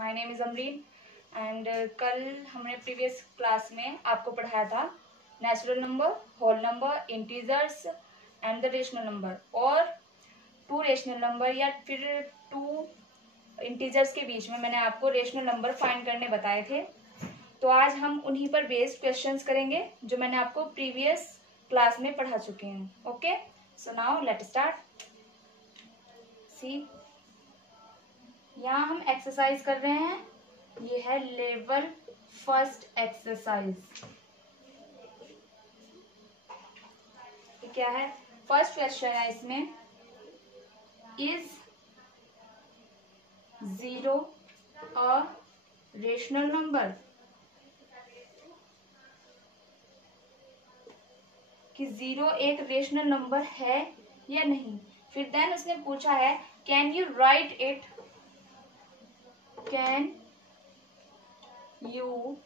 My name is Amreen and कल हमने previous class में आपको पढ़ाया था natural number, whole number, integers and the rational number, और टू रेशनल नंबर या फिर टू इंटीजर्स के बीच में मैंने आपको रेशनल नंबर फाइंड करने बताए थे। तो आज हम उन्हीं पर बेस्ड क्वेश्चंस करेंगे जो मैंने आपको प्रीवियस क्लास में पढ़ा चुके हैं। Okay, so now let start. See, यहाँ हम एक्सरसाइज कर रहे हैं, ये है लेवल फर्स्ट एक्सरसाइज। क्या है? फर्स्ट क्वेश्चन है इसमें, इज 0 अ रेशनल नंबर, कि 0 एक रेशनल नंबर है या नहीं। फिर देन उसने पूछा है can you right it, can you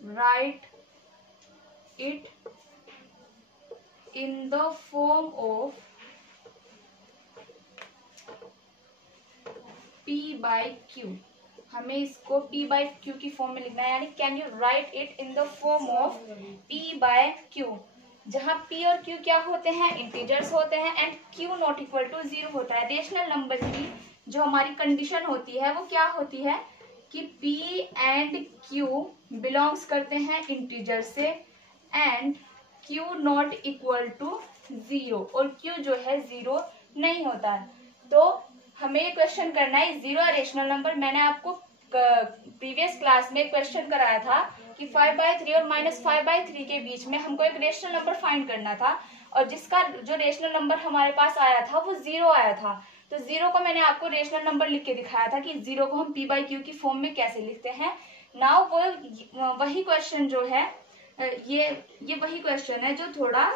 right it in the form of P/Q। हमें इसको P/Q की फॉर्म में लिखना है, यानी can you right it in the form of P/Q, जहां P और Q क्या होते हैं? इंटीजर्स होते हैं, and Q not equal to 0 होता है। रेशनल नंबर की जो हमारी कंडीशन होती है वो क्या होती है कि P एंड Q बिलोंग्स करते हैं इंटीजर से, and Q not equal to 0, और Q जो है 0 नहीं होता है। तो हमें ये क्वेश्चन करना है 0 रेशनल नंबर। मैंने आपको प्रीवियस क्लास में क्वेश्चन कराया था कि 5/3 और -5/3 के बीच में हमको एक रेशनल नंबर फाइंड करना था, और जिसका जो रेशनल नंबर हमारे पास आया था वो 0 आया था। तो 0 को मैंने आपको रेशनल नंबर लिख के दिखाया था कि 0 को हम P/Q की फॉर्म में कैसे लिखते हैं। नाउ वो वही क्वेश्चन जो है, ये वही क्वेश्चन है जो थोड़ा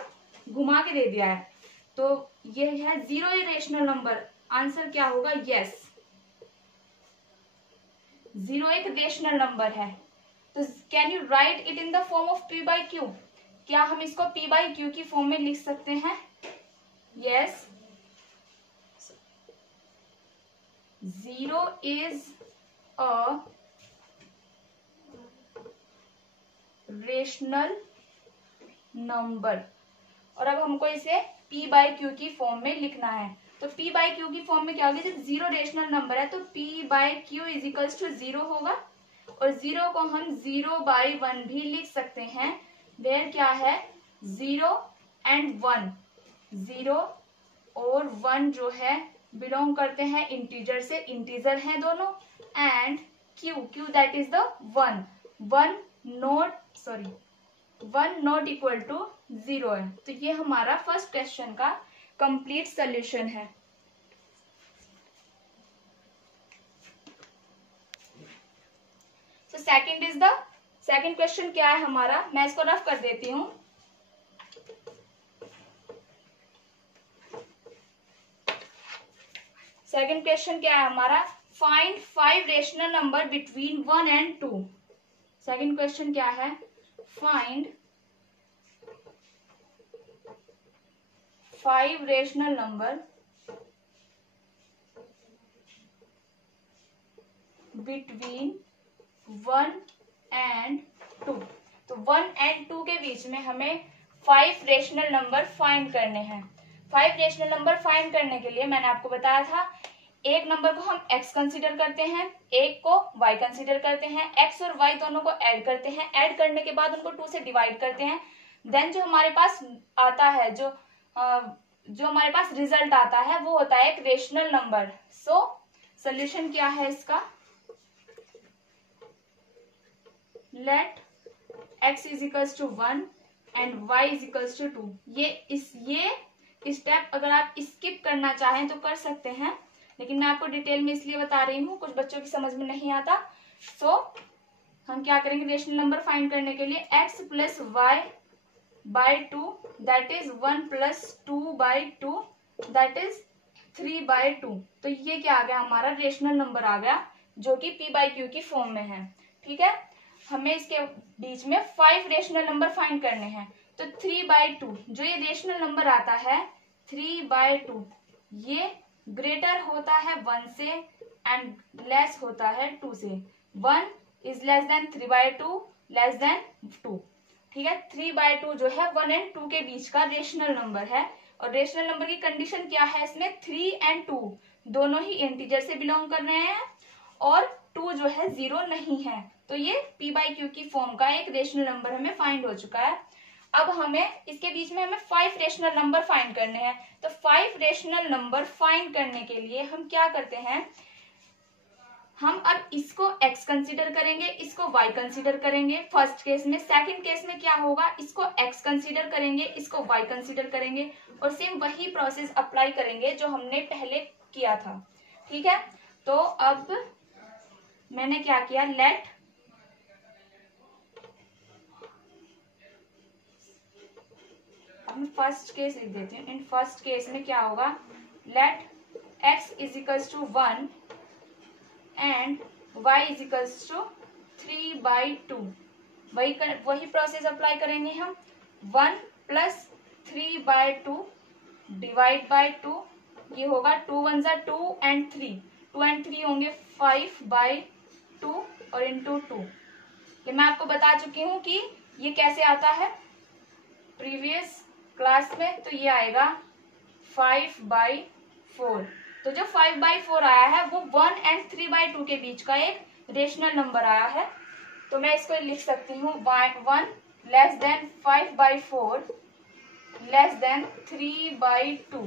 घुमा के दे दिया है। तो ये है 0 रेशनल नंबर, आंसर क्या होगा? यस, 0 एक रेशनल नंबर है। तो can you right it in the form of P/Q, क्या हम इसको P/Q की फॉर्म में लिख सकते हैं? Yes, 0 is a rational number, और अब हमको इसे P/Q की फॉर्म में लिखना है। तो P/Q की फॉर्म में क्या होगा? जब 0 रेशनल नंबर है तो P/Q इज इक्वल्स टू 0 होगा, और 0 को हम 0/1 भी लिख सकते हैं। वेयर क्या है? 0 एंड 1, 0 और 1 जो है बिलोंग करते हैं इंटीजर से, इंटीजर हैं दोनों, and Q that is the 1 not equal to 0 है। तो ये हमारा फर्स्ट क्वेश्चन का कंप्लीट सॉल्यूशन है। तो सेकंड क्वेश्चन क्या है हमारा, मैं इसको रफ कर देती हूं। सेकंड क्वेश्चन क्या है हमारा? Find 5 rational number between 1 and 2। Second question क्या है? Find 5 rational number between 1 and 2। तो 1 एंड 2 के बीच में हमें 5 रेशनल नंबर फाइंड करने हैं। 5 रेशनल नंबर फाइंड करने के लिए मैंने आपको बताया था, एक नंबर को हम x कंसीडर करते हैं, एक को y कंसीडर करते हैं, x और y दोनों को ऐड करते हैं, ऐड करने के बाद उनको 2 से डिवाइड करते हैं। देन जो हमारे पास आता है, जो हमारे पास रिजल्ट आता है वो होता है एक रेशनल नंबर। सो सोल्यूशन क्या है इसका? Let x is equals to 1 and y is equals to 2। ये स्टेप अगर आप स्किप करना चाहें तो कर सकते हैं, लेकिन मैं आपको डिटेल में इसलिए बता रही हूँ, कुछ बच्चों की समझ में नहीं आता। सो हम क्या करेंगे, रेशनल नंबर फाइंड करने के लिए x plus y/2 that is 1 plus 2/2 that is 3/2। तो ये क्या आ गया? हमारा रेशनल नंबर आ गया जो कि P/Q की फॉर्म में है। ठीक है, हमें इसके बीच में 5 रेशनल नंबर फाइंड करने हैं। तो 3/2 जो ये रेशनल नंबर आता है 3/2, ये ग्रेटर होता है 1 से एंड लेस होता है 2 से। 1 is less than 3/2 less than 2। ठीक है, 3/2 जो है 1 एंड 2 के बीच का रेशनल नंबर है। और रेशनल नंबर की कंडीशन क्या है इसमें, 3 एंड 2 दोनों ही इंटीजर से बिलोंग कर रहे हैं और 2 जो है 0 नहीं है। तो ये p/q की फॉर्म का एक रेशनल नंबर हमें फाइंड हो चुका है। अब हमें इसके बीच में हमें 5 रेशनल नंबर फाइंड करने हैं। तो 5 रेशनल नंबर फाइंड करने के लिए हम क्या करते हैं, हम अब इसको x कंसीडर करेंगे, इसको y कंसीडर करेंगे फर्स्ट केस में। सेकंड केस में क्या होगा, इसको x कंसीडर करेंगे, इसको y कंसीडर करेंगे और सेम वही प्रोसेस अप्लाई करेंगे जो हमने पहले किया था। ठीक है, तो अब मैंने क्या किया, लेट अब मैं फर्स्ट केस लिख देती हूँ। इन फर्स्ट केस में क्या होगा, let x is equals to 1 and y is equals to 3/2। वही प्रोसेस अप्लाई करेंगे हम। 1 प्लस 3/2 डिवाइड बाय 2, ये होगा 2 1 जा 2 एंड 3, 2 एंड 3 होंगे 5/2 और इंटू 2। ये मैं आपको बता चुकी हूँ कि ये कैसे आता है प्रीवियस क्लास में। तो ये आएगा 5/4। तो जो 5/4 आया है वो 1 एंड 3/2 के बीच का एक रेशनल नंबर आया है। तो मैं इसको लिख सकती हूँ 1 लेस देन 5/4 लेस देन 3/2।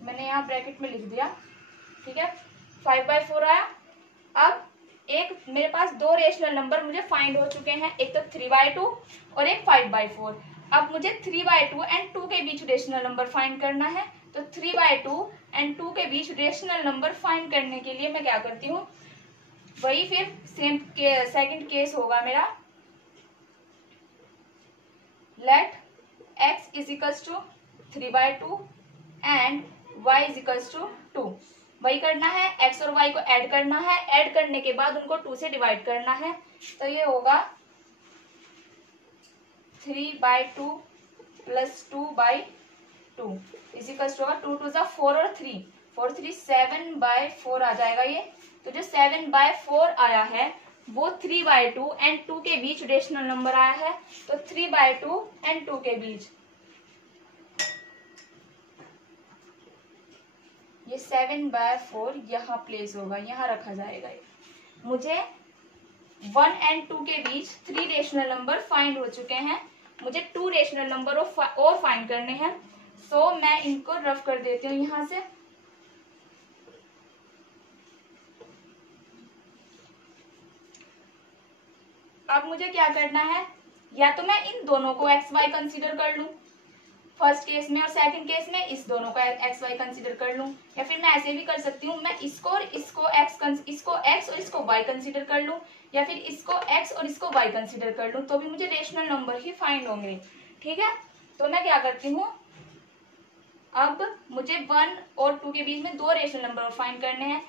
मैंने यहाँ ब्रैकेट में लिख दिया। ठीक है, 5/4 आया। अब एक मेरे पास दो रेशनल नंबर मुझे फाइंड हो चुके हैं, एक तो 3/2 और एक 5/4। अब मुझे 3/2 एंड 2 के बीच रेशनल नंबर फाइंड करना है। तो 3/2 एंड 2 के बीच रेशनल नंबर फाइंड करने के लिए मैं क्या करती हूँ, वही फिर सेम सेकंड केस होगा मेरा। Let x is equals to 3/2 and y is equals to 2। वही करना है, x और y को ऐड करना है, ऐड करने के बाद उनको 2 से डिवाइड करना है। तो ये होगा 3/2 प्लस 2/2 इज इक्वल्स टू होगा 2 2 4 और 3 4 3 7/4 आ जाएगा ये। तो जो 7/4 आया है वो 3/2 एंड 2 के बीच रेशनल नंबर आया है। तो 3/2 एंड 2 के बीच ये 7/4 यहाँ प्लेस होगा, यहाँ रखा जाएगा। ये मुझे 1 एंड 2 के बीच 3 रेशनल नंबर फाइंड हो चुके हैं। मुझे 2 रेशनल नंबर और फाइंड करने हैं। सो मैं इनको रफ कर देती हूँ यहाँ से। अब मुझे क्या करना है, या तो मैं इन दोनों को एक्स वाई कंसीडर कर लूं फर्स्ट केस में और सेकंड केस में इस दोनों का एक्स वाई कंसीडर कर लूं, या फिर मैं ऐसे भी कर सकती हूँ, मैं इसको और इसको एक्स और इसको वाई कंसीडर कर लूं, या फिर इसको एक्स और इसको वाई कंसीडर कर लूं, तो भी मुझे रेशनल नंबर ही फाइंड होंगे। ठीक है, तो मैं क्या करती हूँ, अब मुझे 1 और 2 के बीच में 2 रेशनल नंबर और फाइंड करने हैं।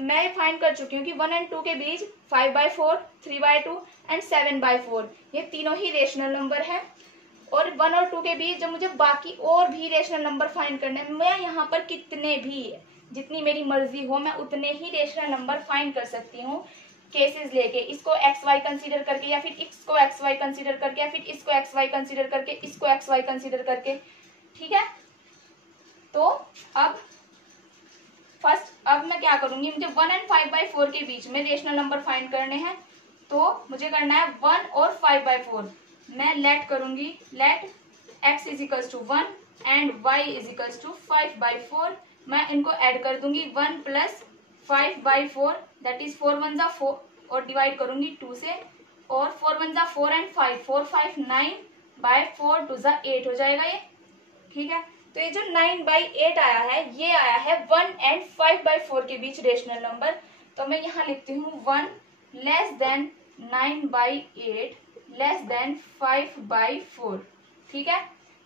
मैं फाइंड कर चुकी हूँ कि 1 एंड 2 के बीच 5/4 3/2 एंड 7/4 ये तीनों ही रेशनल नंबर है। और 1 और 2 के बीच जब मुझे बाकी और भी रेशनल नंबर फाइंड करने हैं, मैं यहाँ पर कितने भी, जितनी मेरी मर्जी हो, मैं उतने ही रेशनल नंबर फाइंड कर सकती हूँ केसेस लेके, इसको एक्स वाई कंसीडर करके, या फिर इसको एक्स वाई कंसीडर करके, या फिर इसको एक्स वाई कंसीडर करके, इसको एक्स वाई कंसीडर करके। ठीक है, तो अब मैं क्या करूंगी, मुझे 1 एंड 5/4 के बीच में रेशनल नंबर फाइंड करने हैं। तो मुझे करना है 1 और 5/4। मैं लेट करूंगी, let x is equals to 1 and y is equals to 5/4। मैं इनको ऐड कर दूंगी 1 प्लस 5/4 दैट इज 4 1 जा 4 और डिवाइड करूंगी 2 से, और 4 1 जा 4 एंड 5 4 5 9/4 2 जा 8 हो जाएगा ये। ठीक है, तो ये जो 9/8 आया है ये आया है 1 एंड 5/4 के बीच रेशनल नंबर। तो मैं यहाँ लिखती हूँ 1 लेस देन 9/8 लेस देन 5/4। ठीक है,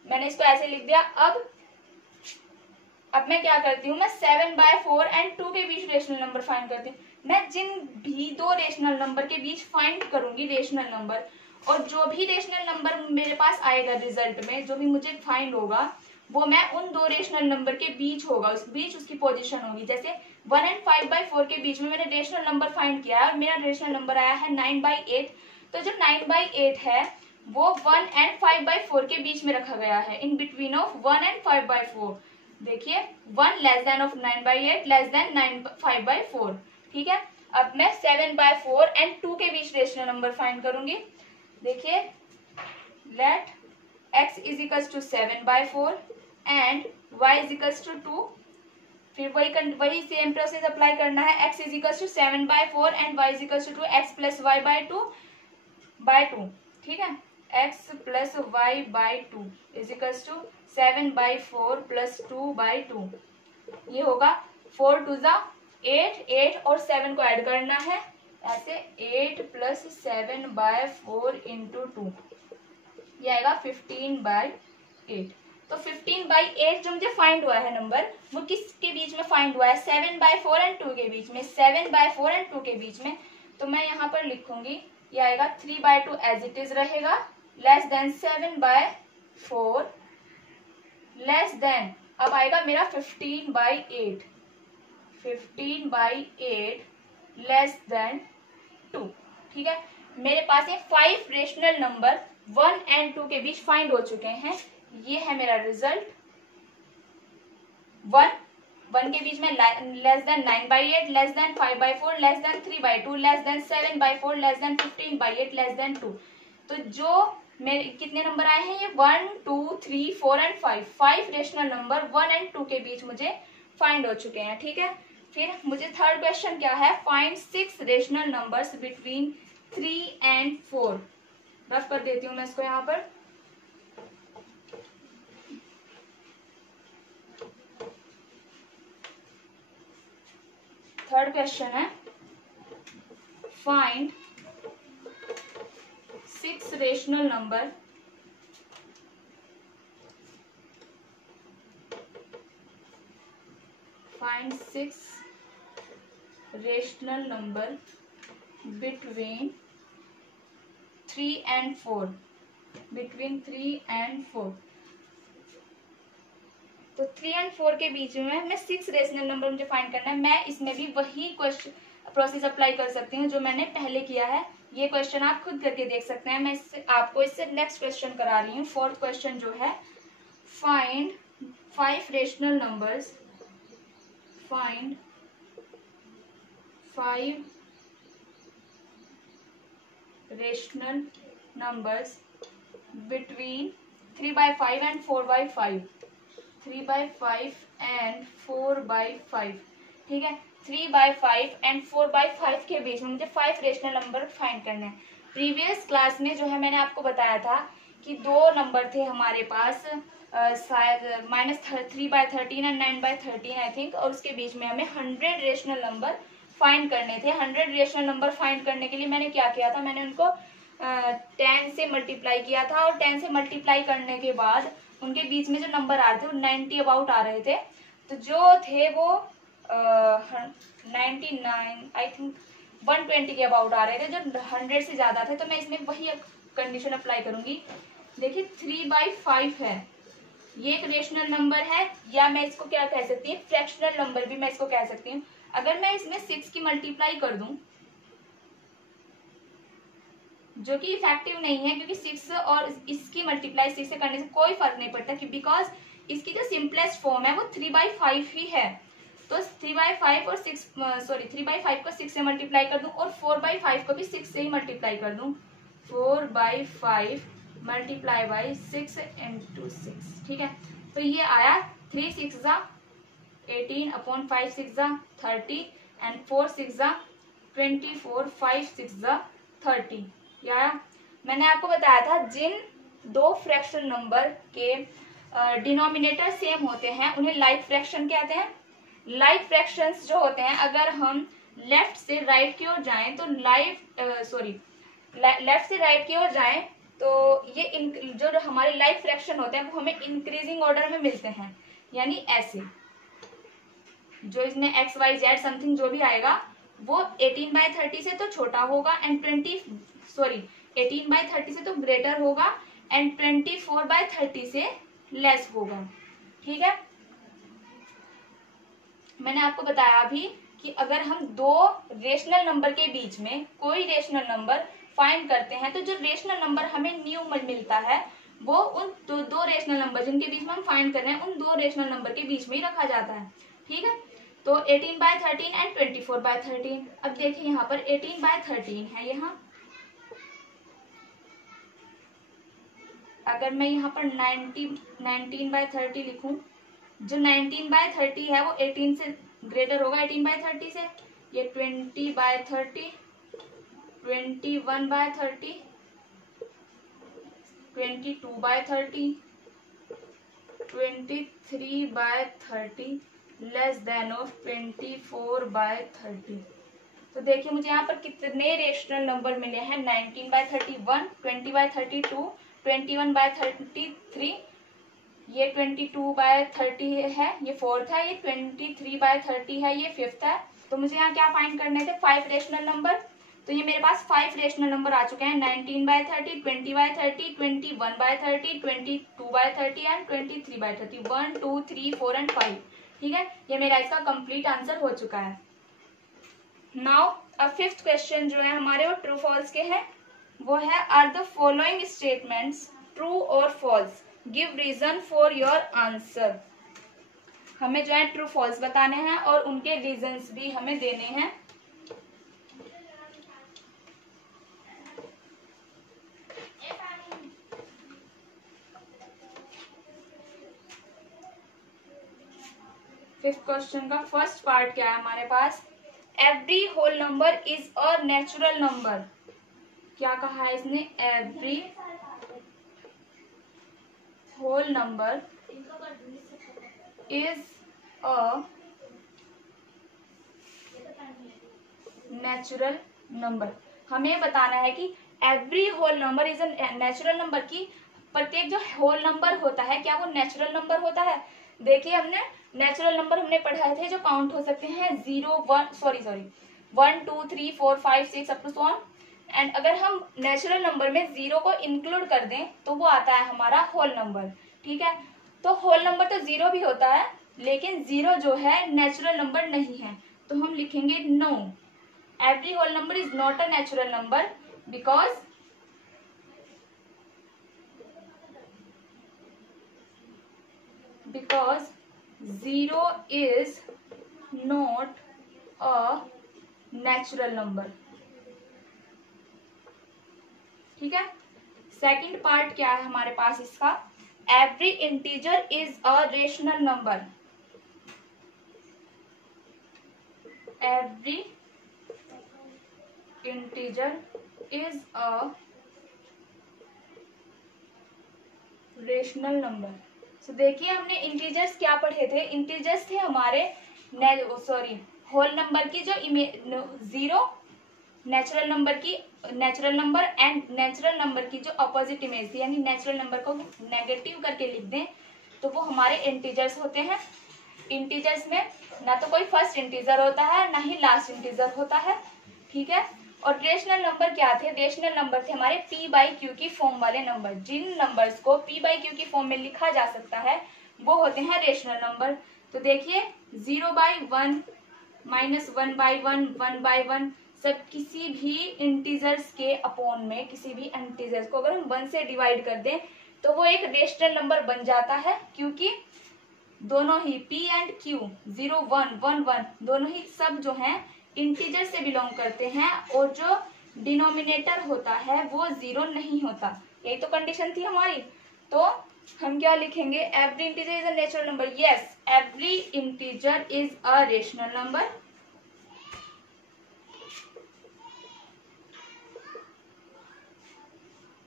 मैंने इसको ऐसे लिख दिया। अब मैं क्या करती हूँ, मैं 7/4 एंड 2 के बीच रेशनल नंबर फाइंड करती हूँ। मैं जिन भी 2 रेशनल नंबर के बीच फाइंड करूंगी रेशनल नंबर, और जो भी रेशनल नंबर मेरे पास आएगा रिजल्ट में, जो भी मुझे फाइंड होगा, वो मैं उन दो रेशनल नंबर के बीच होगा, उस बीच उसकी पोजीशन होगी। जैसे 1 एंड 5/4 के बीच में मैंने रेशनल नंबर फाइंड किया है और मेरा रेशनल नंबर आया है 9/8, तो जो 9/8 है वो 1 एंड 5/4 के बीच में रखा गया है, इन बिटवीन ऑफ 1 एंड 5/4। देखिए 1 less than of 9/8 less than 5/4। ठीक है, अब मैं 7/4 एंड 2 के बीच रेशनल नंबर फाइंड करूंगी। देखिए let x is equals to 7/4 and y is equals to 2। फिर वही सेम प्रोसेस अप्लाई करना है। x is equals to 7/4 and y is equals to 2, x plus y by 2। ठीक है, x plus y by 2 is equals to 7/4 plus 2/2। ये होगा 4 2 जा 8, 8 और 7 को ऐड करना है, ऐसे 8 प्लस 7/4 इंटू 2, ये आएगा 15/8। तो 15/8 जो मुझे फाइंड हुआ है नंबर, वो किसके बीच में फाइंड हुआ है? 7/4 एंड 2 के बीच में, 7/4 एंड 2 के बीच में। तो मैं यहाँ पर लिखूंगी, ये आएगा 3/2 एज इट इज रहेगा, लेस देन 7/4 लेस देन, अब आएगा मेरा 15/8, 15/8 लेस देन 2। ठीक है, मेरे पास ये 5 रेशनल नंबर 1 एंड 2 के बीच फाइंड हो चुके हैं। ये है मेरा रिजल्ट। 1 के बीच में less than 9/8 less than 5/4 less than 3/2 less than 7/4 less than 15/8 less than 2। तो जो मेरे कितने नंबर आए हैं? ये 1 2 3 4 एंड 5 रेशनल नंबर 1 एंड 2 के बीच मुझे फाइंड हो चुके हैं। ठीक है, फिर मुझे थर्ड क्वेश्चन क्या है? Find 6 rational numbers between 3 and 4। Rough कर देती हूँ मैं इसको यहाँ पर। थर्ड क्वेश्चन है, find 6 rational number find 6 rational number between 3 and 4, between 3 and 4। तो 3 and 4 के बीच में मैं 6 रेशनल नंबर मुझे फाइंड करना है। मैं इसमें भी वही क्वेश्चन प्रोसेस अप्लाई कर सकती हूँ जो मैंने पहले किया है। ये क्वेश्चन आप खुद करके देख सकते हैं। मैं आपको इससे नेक्स्ट क्वेश्चन करा रही हूँ। फोर्थ क्वेश्चन जो है, find 5 rational numbers, find 5 rational numbers between 3/5 and 4/5, 3/5 and 4/5। ठीक है, 3/5 and 4/5 के बीच में मुझे 5 रेशनल नंबर फाइंड करने हैं। प्रीवियस क्लास में जो है मैंने आपको बताया था कि 2 नंबर थे हमारे पास, शायद -3/13 एंड 9/13 आई थिंक, और उसके बीच में हमें 100 रेशनल नंबर फाइंड करने थे। 100 रेशनल नंबर फाइंड करने के लिए मैंने क्या किया था? मैंने उनको 10 से मल्टीप्लाई किया था, और 10 से मल्टीप्लाई करने के बाद उनके बीच में जो नंबर आ रहे थे वो 90 अबाउट आ रहे थे। तो जो थे वो 99 आई थिंक 120 के अबाउट आ रहे थे, जो 100 से ज्यादा थे। तो मैं इसमें वही कंडीशन अप्लाई करूंगी। देखिए 3/5 है, ये एक रेशनल नंबर है, या मैं इसको क्या कह सकती हूँ? फ्रैक्शनल नंबर भी मैं इसको कह सकती हूँ। अगर मैं इसमें 6 की मल्टीप्लाई कर दूं, जो कि इफेक्टिव नहीं है, क्योंकि 6 और इसकी मल्टीप्लाई 6 से करने से कोई फर्क नहीं पड़ता, कि बिकॉज इसकी जो सिंपलेस्ट फॉर्म है वो 3/5 ही है। तो 3/5 और 3/5 को 6 से मल्टीप्लाई कर दूं, और 4/5 को भी 6 से ही मल्टीप्लाई कर दूं। 4/5 मल्टीप्लाई बाई 6 इंटू 6। ठीक है, तो ये आया 3 6 जा 18 अपॉन 5 6 जा 30 एंड 4 6 जा 24 5 6 जा 30। या मैंने आपको बताया था जिन 2 फ्रैक्शन नंबर के डिनोमिनेटर सेम होते हैं उन्हें लाइक फ्रैक्शन कहते हैं। लाइक फ्रैक्शंस जो होते हैं, अगर हम लेफ्ट से राइट की ओर जाएं तो लेफ्ट से राइट की ओर जाएं तो ये जो हमारे लाइक फ्रैक्शन होते हैं वो हमें इंक्रीजिंग ऑर्डर में मिलते हैं, यानी ऐसे जो इसमें x y z समथिंग जो भी आएगा वो 18/30 से तो छोटा होगा एंड 18/30 से तो ग्रेटर होगा एंड 24/30 से लेस होगा। ठीक है, मैंने आपको बताया अभी कि अगर हम दो रेशनल नंबर के बीच में कोई रेशनल नंबर फाइंड करते हैं तो जो रेशनल नंबर हमें न्यू मिलता है वो उन दो रेशनल नंबर जिनके बीच में हम फाइंड कर रहे हैं उन दो रेशनल नंबर के बीच में ही रखा जाता है। ठीक है, तो 18/13 एंड 24/13। अब देखिए यहाँ पर 18/13 है यहाँ, अगर मैं यहाँ पर 19/30 लिखूं, जो 19/30 है वो 18 से ग्रेटर होगा 18/30 से, ये 20/30, 21/30, 22/30, 23/30 लेस देन ऑफ 24/30। तो देखिए मुझे यहाँ पर कितने रेशनल नंबर मिले हैं, 19/31, 20/32, 21/33, ये 22/30 है, ये फोर्थ है, ये 23/30 है, ये फिफ्थ है। तो मुझे यहाँ क्या फाइंड करने थे, 5 रेशनल नंबर। तो ये मेरे पास 5 रेशनल नंबर आ चुके हैं, 19/30, 20/30, 21/30, 22/30 एंड 23/30, 1, 2, 3, 4 एंड 5। ठीक है, ये मेरा इसका कंप्लीट आंसर हो चुका है। नाउ अब फिफ्थ क्वेश्चन जो है हमारे वो ट्रू फॉल्स के हैं, वो है are the following statements true और false, give reason for your answer. हमें जो है ट्रू फॉल्स बताने हैं और उनके रीजंस भी हमें देने हैं। फिफ्थ क्वेश्चन का फर्स्ट पार्ट क्या है हमारे पास, every whole number is a natural number. क्या कहा है इसने, every whole number is a natural number. हमें बताना है कि every whole number is a natural number, की प्रत्येक जो होल नंबर होता है क्या वो नेचुरल नंबर होता है। देखिए हमने नेचुरल नंबर हमने पढ़ाए थे जो काउंट हो सकते हैं 0, 1 1, 2, 3, 4, 5, 6 up to so on. And अगर हम नेचुरल नंबर में 0 को इंक्लूड कर दें तो वो आता है हमारा होल नंबर। ठीक है, तो होल नंबर तो 0 भी होता है लेकिन 0 जो है नेचुरल नंबर नहीं है, तो हम लिखेंगे no, every whole number is not a natural number because 0 is not a natural number। ठीक है, सेकंड पार्ट क्या है हमारे पास इसका, every integer is a rational number. Every integer is a rational number. तो देखिए हमने इंटीजर्स क्या पढ़े थे, इंटीजर्स थे हमारे होल नंबर की जो 0 natural number and natural number की जो अपोजिट इमेज थी, यानी नेचुरल नंबर को नेगेटिव करके लिख दें तो वो हमारे इंटीजर्स होते हैं। इंटीजर्स में ना तो कोई फर्स्ट इंटीजर होता है ना ही लास्ट इंटीजर होता है। ठीक है, और रेशनल नंबर क्या थे, रेशनल नंबर थे हमारे p/q की फॉर्म वाले नंबर। जिन नंबर्स को p/q की फॉर्म में लिखा जा सकता है वो होते हैं रेशनल नंबर। तो देखिए 0/1, -1/1, 1/1 सब किसी भी इंटीजर्स के अपॉन में, किसी भी इंटीजर्स को अगर हम 1 से डिवाइड कर दें तो वो एक रेशनल नंबर बन जाता है, क्योंकि दोनों ही p एंड q 0, 1, 1, 1 दोनों ही सब जो हैं इंटीजर से बिलोंग करते हैं और जो डिनोमिनेटर होता है वो 0 नहीं होता। यही तो कंडीशन थी हमारी। तो हम क्या लिखेंगे, every integer is a natural number. Yes, every integer is a rational number.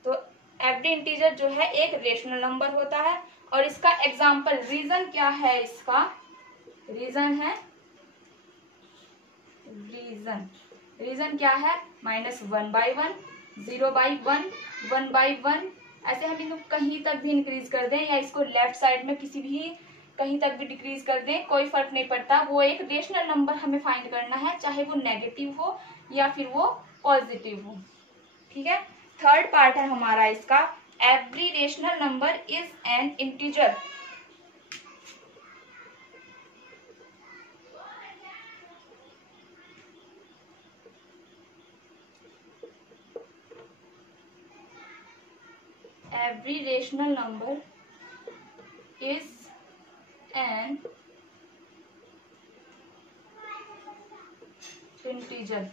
तो एवरी इंटीजर जो है एक रेशनल नंबर होता है। और इसका एग्जाम्पल, रीजन क्या है इसका, रीजन है, रीजन क्या है, -1/1, 0/1, 1/1। ऐसे हम इनको कहीं तक भी इंक्रीज कर दें या इसको लेफ्ट साइड में किसी भी कहीं तक भी डिक्रीज कर दें, कोई फर्क नहीं पड़ता। वो एक रेशनल नंबर हमें फाइंड करना है, चाहे वो नेगेटिव हो या फिर वो पॉजिटिव हो। ठीक है, थर्ड पार्ट है हमारा इसका, every rational number is an integer. every rational number is an integer.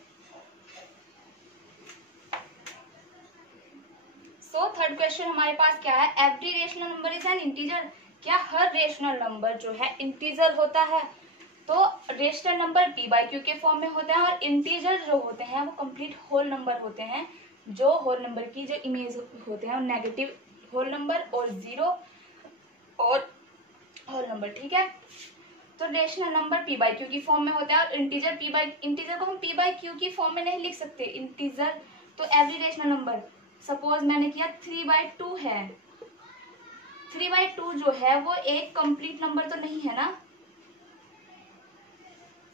So third question हमारे पास क्या है, every rational number is an integer. क्या हर रेशनल नंबर जो है इंटीजर होता है? तो rational number p by Q के फॉर्म में होते हैं और इंटीजर जो होते हैं वो कंप्लीट होल नंबर होते हैं। जो होल नंबर की जो इमेज होते हैं नेगेटिव होल नंबर और जीरो और होल नंबर, ठीक है। तो rational number p by Q की फॉर्म में होता है और इंटीजर को हम p बाई क्यू की फॉर्म में नहीं लिख सकते इंटीजर। तो एवरी रेशनल नंबर, सपोज मैंने किया 3/2 है, 3/2 जो है वो एक कंप्लीट नंबर तो नहीं है ना,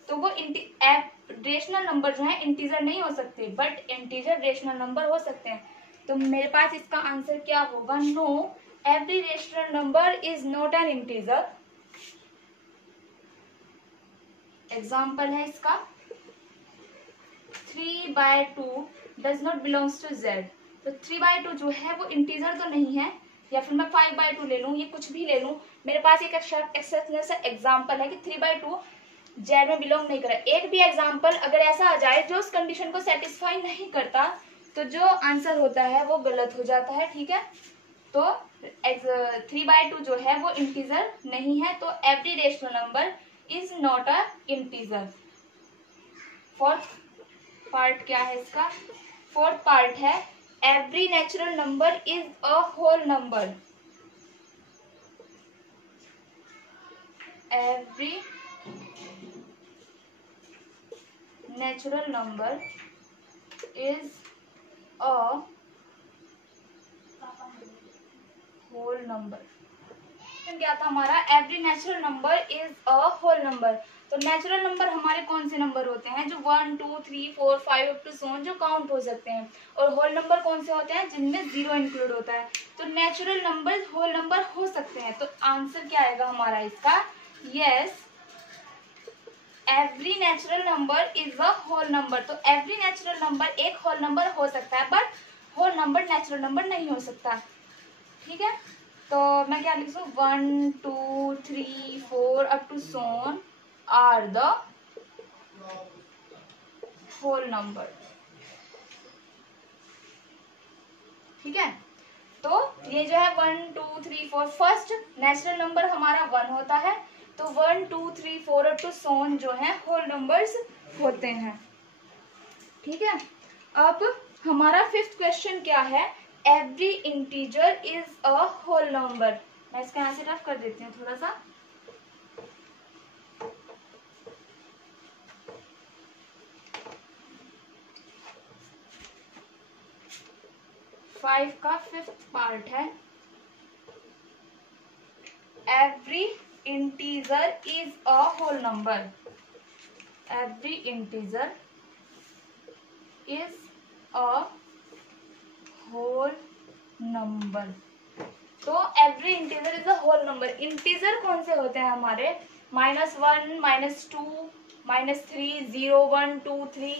तो वो रेशनल नंबर जो है इंटीजर नहीं हो सकते, बट इंटीजर रेशनल नंबर हो सकते हैं। तो मेरे पास इसका आंसर क्या होगा, no every rational number is not an integer. Example है इसका 3/2 does not belongs to z। तो 3/2 जो है वो इंटीजर तो नहीं है, या फिर मैं 5/2 ले लूं, ये कुछ भी ले लूं, मेरे पास एक एक्सेप्शनल सा एग्जाम्पल है कि 3/2 जेड में बिलोंग नहीं करे। एक भी एग्जाम्पल अगर ऐसा आ जाए जो उस कंडीशन को सेटिस्फाई नहीं करता, तो जो आंसर होता है वो गलत हो जाता है, ठीक है। तो 3/2 जो है वो इंटीजर नहीं है, तो every rational number is not a integer. Fourth part क्या है इसका, फोर्थ पार्ट है every natural number is a whole number. Every natural number is a whole number. क्या था हमारा, every natural number is a whole number. तो natural number हमारे कौन से नंबर होते हैं, जो 1 2 3 4 5 अप टू सो जो काउंट हो सकते हैं, और होल नंबर कौन से होते हैं, जिनमें जीरो इंक्लूड होता है। तो नेचुरल नंबर होल नंबर हो सकते हैं। तो आंसर क्या आएगा हमारा इसका, yes every natural number is a whole number. तो एवरी नेचुरल नंबर एक होल नंबर हो सकता है, but whole number natural number नहीं हो सकता, ठीक है। तो मैं क्या लिख दूं, 1 2 3 4 up to so on are the whole number, ठीक है। तो ये जो है 1 2 3 4 फर्स्ट नेचुरल नंबर हमारा 1 होता है, तो 1 2 3 4 अप टू सोन जो है होल नंबर्स होते हैं, ठीक है। अब हमारा फिफ्थ क्वेश्चन क्या है, every integer is a whole number. मैं इसका यहाँ से रफ कर देती हूँ थोड़ा सा। फाइव का फिफ्थ पार्ट है, every integer is a whole number. Every integer is a whole number. तो every integer is a whole number. Integer कौन से होते हैं हमारे, -1 -2 -3 0 1 2 3,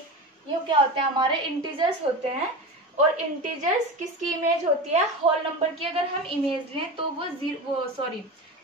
ये क्या होते हैं हमारे इंटीजर्स होते हैं। और इंटीजर्स किसकी इमेज होती है, होल नंबर की अगर हम इमेज लें तो वो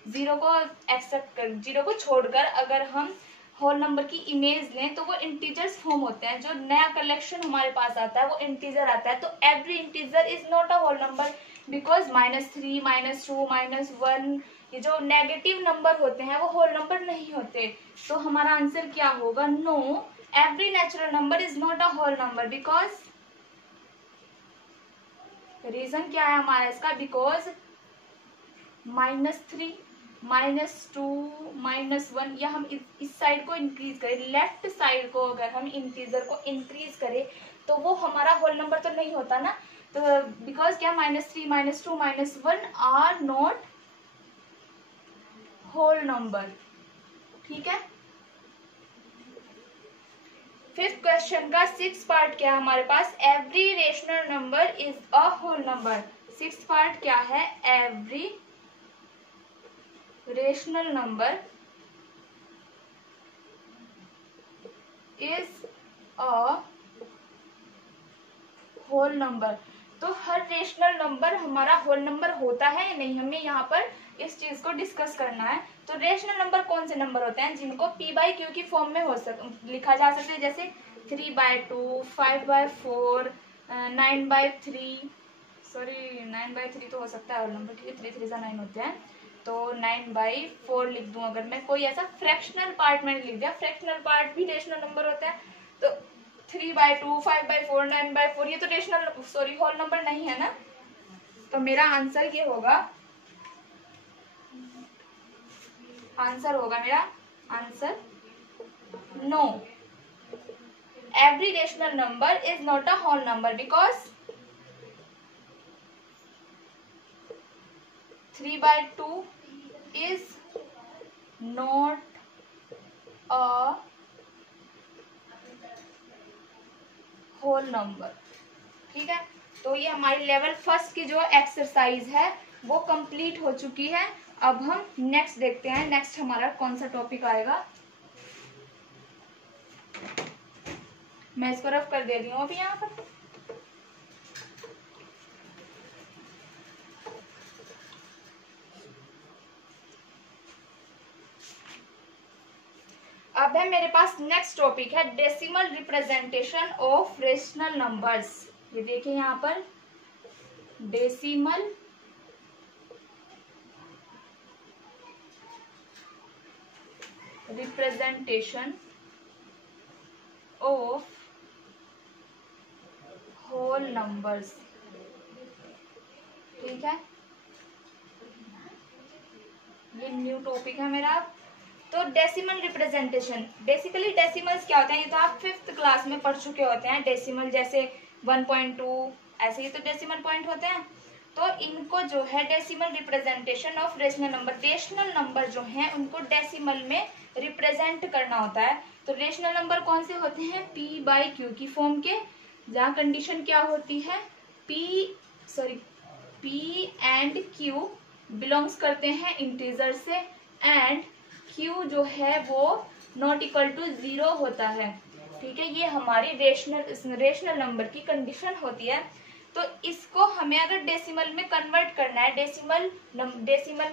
जीरो को एक्सेप्ट कर, जीरो को छोड़कर अगर हम होल नंबर की इमेज लें तो वो इंटीजर्स फॉर्म होते हैं। जो नया कलेक्शन हमारे पास आता है वो इंटीजर आता है। तो every integer is not a whole number, because -3 -2 -1 ये जो नेगेटिव नंबर होते हैं वो होल नंबर नहीं होते। तो हमारा आंसर क्या होगा, no every natural number is not a whole number. Because reason क्या है हमारा इसका, बिकॉज -3 -2 -1 या हम इस साइड को इंक्रीज करें, लेफ्ट साइड को अगर हम इंटीजर को इंक्रीज करें तो वो हमारा होल नंबर तो नहीं होता ना। तो बिकॉज क्या -3 -2 -1 आर नॉट होल नंबर, ठीक है। फिफ्थ क्वेश्चन का सिक्स पार्ट क्या है हमारे पास, every rational number is a whole number. Six part क्या है, every rational number is a whole number. तो हर रेशनल नंबर हमारा होल नंबर होता है या नहीं, हमें यहाँ पर इस चीज को डिस्कस करना है। तो रेशनल नंबर कौन से नंबर होते हैं जिनको p/q की फॉर्म में लिखा जा सकता है, जैसे 3/2, 5/4, 9/3, सॉरी 9/3 तो हो सकता है होल नंबर, क्योंकि 3 3 9 होते हैं, तो 9/4 लिख दूं अगर मैं। कोई ऐसा फ्रैक्शनल पार्ट मैंने लिख दिया, फ्रैक्शनल पार्ट भी रेशनल नंबर होता है। तो 3/2, 5/4, 9/4 ये तो रेशनल सॉरी होल नंबर नहीं है ना। तो मेरा आंसर ये होगा, आंसर होगा मेरा answer no, every rational number is not a whole number because 3/2 is not a whole number। ठीक है, तो ये हमारी लेवल फर्स्ट की जो एक्सरसाइज है वो कंप्लीट हो चुकी है। अब हम नेक्स्ट देखते हैं, नेक्स्ट हमारा कौन सा टॉपिक आएगा। मैं इसको रफ कर दे रही हूँ अभी यहाँ पर। अब है मेरे पास नेक्स्ट टॉपिक है decimal representation of rational numbers. ये देखिए यहाँ पर decimal representation of whole numbers. ठीक है, ये न्यू टॉपिक है मेरा। तो डेसिमल रिप्रेजेंटेशन, बेसिकली डेसिमल्स क्या होते हैं, ये तो आप 5th क्लास में पढ़ चुके होते हैं। डेसिमल जैसे 1.2 ऐसे ही तो डेसिमल पॉइंट होते हैं। तो इनको जो है decimal representation of rational number, rational number जो हैं उनको डेसिमल में रिप्रेजेंट करना होता है। तो रेशनल नंबर कौन से होते हैं, p/q की फॉर्म के, जहाँ कंडीशन क्या होती है, p एंड q बिलोंग्स करते हैं इंटीजर से, एंड q जो है वो नॉट इक्वल टू 0 होता है। ठीक है, ये हमारी रेशनल नंबर की कंडीशन होती है। तो इसको हमें अगर डेसिमल में कन्वर्ट करना है, डेसिमल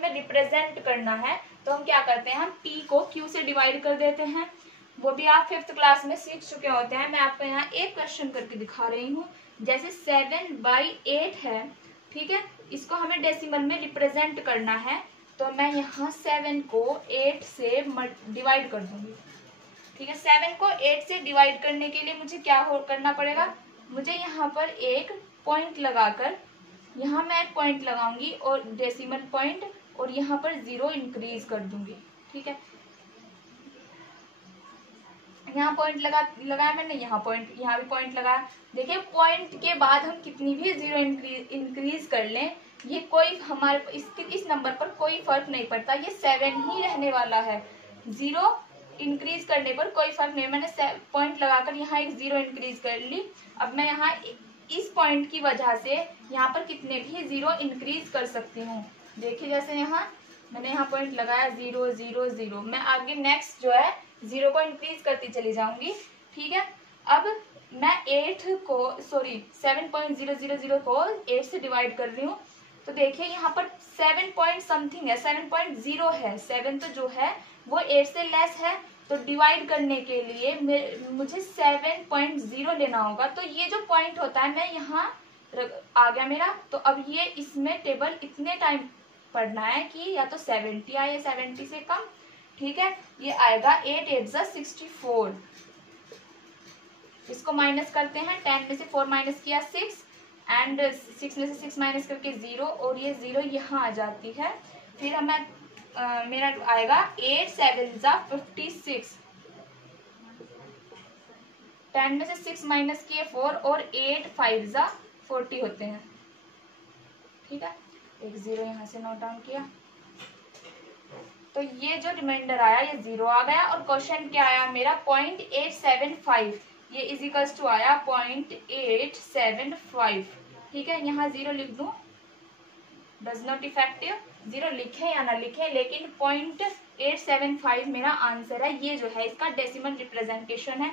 में रिप्रेजेंट करना है, तो हम क्या करते हैं, हम p को q से डिवाइड कर देते हैं। वो भी आप 5th क्लास में सीख चुके होते हैं। मैं आपको यहाँ एक क्वेश्चन करके दिखा रही हूँ। जैसे 7/8 है, ठीक है, इसको हमें डेसिमल में रिप्रेजेंट करना है। तो मैं यहाँ 7 को 8 से डिवाइड कर दूंगी। ठीक है, 7 को 8 से डिवाइड करने के लिए मुझे क्या करना पड़ेगा, मुझे यहाँ पर एक पॉइंट लगाकर, यहाँ मैं एक पॉइंट लगाऊंगी और डेसिमल पॉइंट, और यहाँ पर 0 इंक्रीज कर दूंगी। ठीक है, यहाँ पॉइंट लगाया मैंने, यहाँ भी पॉइंट लगाया। देखिए पॉइंट के बाद हम कितनी भी 0 इंक्रीज कर लें, ये कोई हमारे इस नंबर पर कोई फर्क नहीं पड़ता, ये 7 ही रहने वाला है। 0 इंक्रीज करने पर कोई फर्क नहीं। मैंने पॉइंट लगाकर यहाँ एक 0 इंक्रीज कर ली। अब मैं यहाँ इस पॉइंट की वजह से यहाँ पर कितने भी 0 इंक्रीज कर सकती हूँ। देखिए जैसे यहाँ मैंने यहाँ पॉइंट लगाया 0 0 0, मैं आगे नेक्स्ट जो है 0 को इंक्रीज करती चली जाऊंगी। ठीक है, अब मैं 7.000 को 8 से डिवाइड कर रही हूँ। तो देखिए यहाँ पर 7 पॉइंट समथिंग है, 7.0 है। 7 तो जो है वो 8 से लेस है, तो डिवाइड करने के लिए मुझे 7.0 लेना होगा। तो ये जो पॉइंट होता है मैं यहाँ आ गया मेरा। तो अब ये इसमें टेबल इतने टाइम पढ़ना है कि या तो 70 आए, 70 से कम। ठीक है, ये आएगा 8 8 64। इसको माइनस करते हैं, 10 में से 4 माइनस किया 6, एंड 6 में से 6 माइनस करके 0, और ये 0 यहाँ आ जाती है। फिर हमें मेरा आएगा 8 7 56, 10 में से 6 माइनस किए 4, और 8 5 40 होते हैं। ठीक है, एक 0 यहाँ से नोट डाउन किया। तो ये जो रिमाइंडर आया ये 0 आ गया, और क्वेश्चन क्या आया मेरा 0.875, ये इजिकल्स टू आया 0.875। ठीक है, यहाँ 0 लिख दूं, डज नॉट इफेक्टिव। 0 लिखे या ना लिखे, लेकिन 0.875 मेरा आंसर है। ये जो है इसका डेसिमल रिप्रेजेंटेशन है।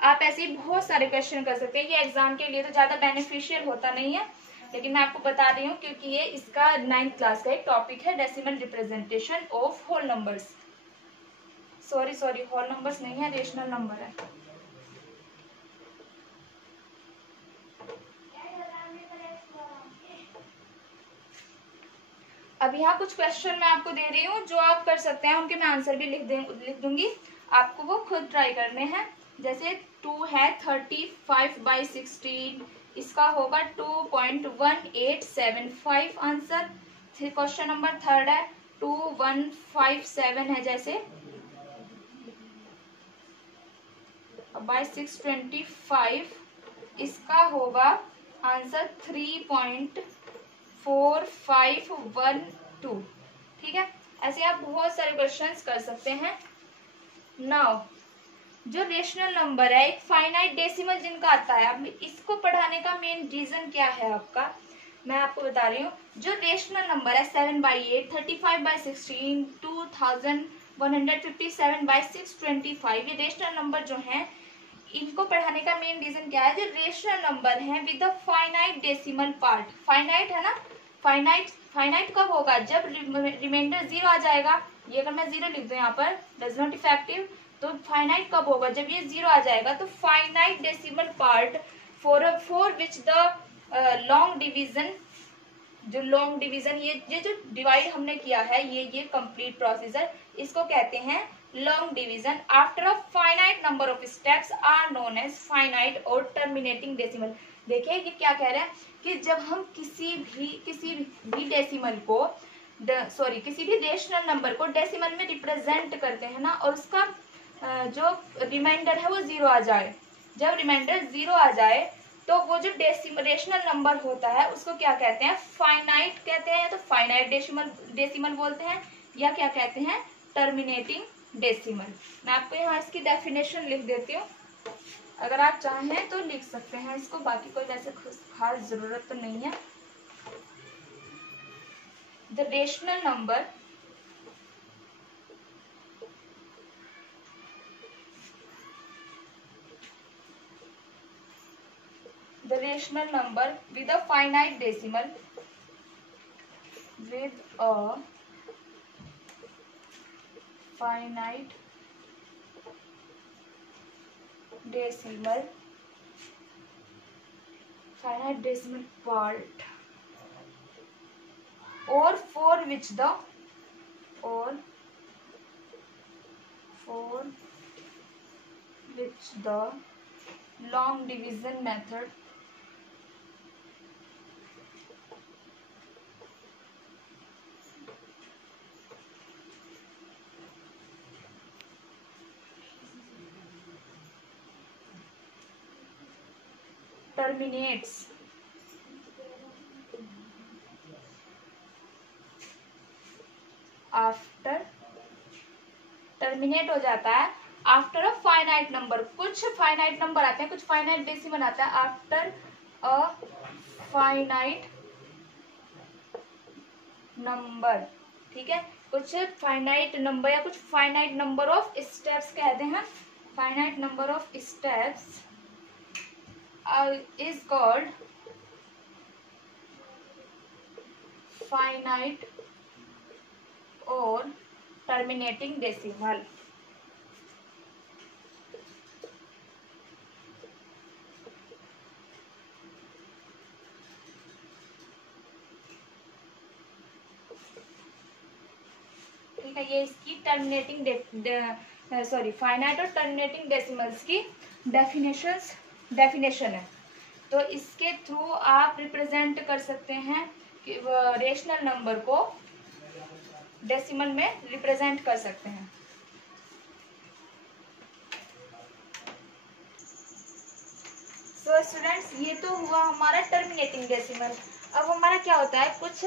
आप ऐसे ही बहुत सारे क्वेश्चन कर सकते हैं। ये एग्जाम के लिए तो ज्यादा बेनिफिशियल होता नहीं है, लेकिन मैं आपको बता रही हूँ क्योंकि ये इसका 9th क्लास का एक टॉपिक है, decimal representation of whole numbers. Sorry whole numbers नहीं है, रेशनल नंबर है। अब यहाँ कुछ क्वेश्चन मैं आपको दे रही हूँ जो आप कर सकते हैं, उनके मैं आंसर भी लिख दूंगी, आपको वो खुद ट्राई करने हैं। जैसे 2 है 35/16, इसका होगा 2.1875 आंसर। क्वेश्चन नंबर 3 है 2157 है, जैसे बाय 625, इसका होगा आंसर 3.4512। ठीक है, ऐसे आप बहुत सारे क्वेश्चंस कर सकते हैं। नाउ जो रेशनल नंबर है, एक फाइनाइट डेसिमल जिनका आता है, अब इसको पढ़ाने का मेन रीजन क्या है आपका, मैं आपको बता रही हूँ। जो रेशनल नंबर है 7/8, 35/16, 2157/625, ये रेशनल नंबर जो हैं, इनको पढ़ाने का मेन रीजन क्या है, जो रेशनल नंबर हैं with the finite decimal part. Finite है ना, फाइनाइट कब होगा, जब रिमाइंडर 0 आ जाएगा। ये अगर मैं 0 लिख दूं यहाँ पर, डज नॉट इफेक्टिव, तो फाइनाइट कब होगा, जब ये 0 आ जाएगा। तो finite decimal part for which the long division, जो लॉन्ग डिवीजन, ये जो डिवाइड हमने किया है, ये कंप्लीट प्रोसीजर, इसको कहते हैं long division after a finite number of steps are known as finite और टर्मिनेटिंग डेसिमल। देखिए ये क्या कह रहे हैं कि जब हम किसी भी डेसिमल को किसी भी रेशनल नंबर को डेसिमल में रिप्रेजेंट करते हैं ना, और उसका जो रिमाइंडर है वो 0 आ जाए, जब रिमाइंडर 0 आ जाए तो वो जो रेशनल नंबर होता है उसको क्या कहते हैं, फाइनाइट कहते हैं, तो फाइनाइट डेसिमल बोलते हैं, या क्या कहते हैं, टर्मिनेटिंग डेसिमल। मैं आपको यहाँ इसकी डेफिनेशन लिख देती हूँ, अगर आप चाहें तो लिख सकते हैं इसको, बाकी कोई वैसे खास जरूरत तो नहीं है। The rational number with a finite decimal finite decimal part, or for which the long division method terminates terminate हो जाता है आफ्टर अ फाइनाइट नंबर। कुछ फाइनाइट नंबर आते हैं, कुछ फाइनाइट डेसिमल आता है आफ्टर अ फाइनाइट नंबर। ठीक है, कुछ फाइनाइट नंबर या कुछ फाइनाइट नंबर ऑफ स्टेप्स कहते हैं, finite number of steps is called finite or terminating decimal। ठीक है, ये इसकी टर्मिनेटिंग फाइनाइट और टर्मिनेटिंग डेसिमल्स की डेफिनेशन है। तो इसके थ्रू आप रिप्रेजेंट कर सकते हैं कि रेशनल नंबर को डेसिमल में रिप्रेजेंट कर सकते हैं। सो स्टूडेंट्स, ये तो हुआ हमारा टर्मिनेटिंग डेसिमल। अब हमारा क्या होता है, कुछ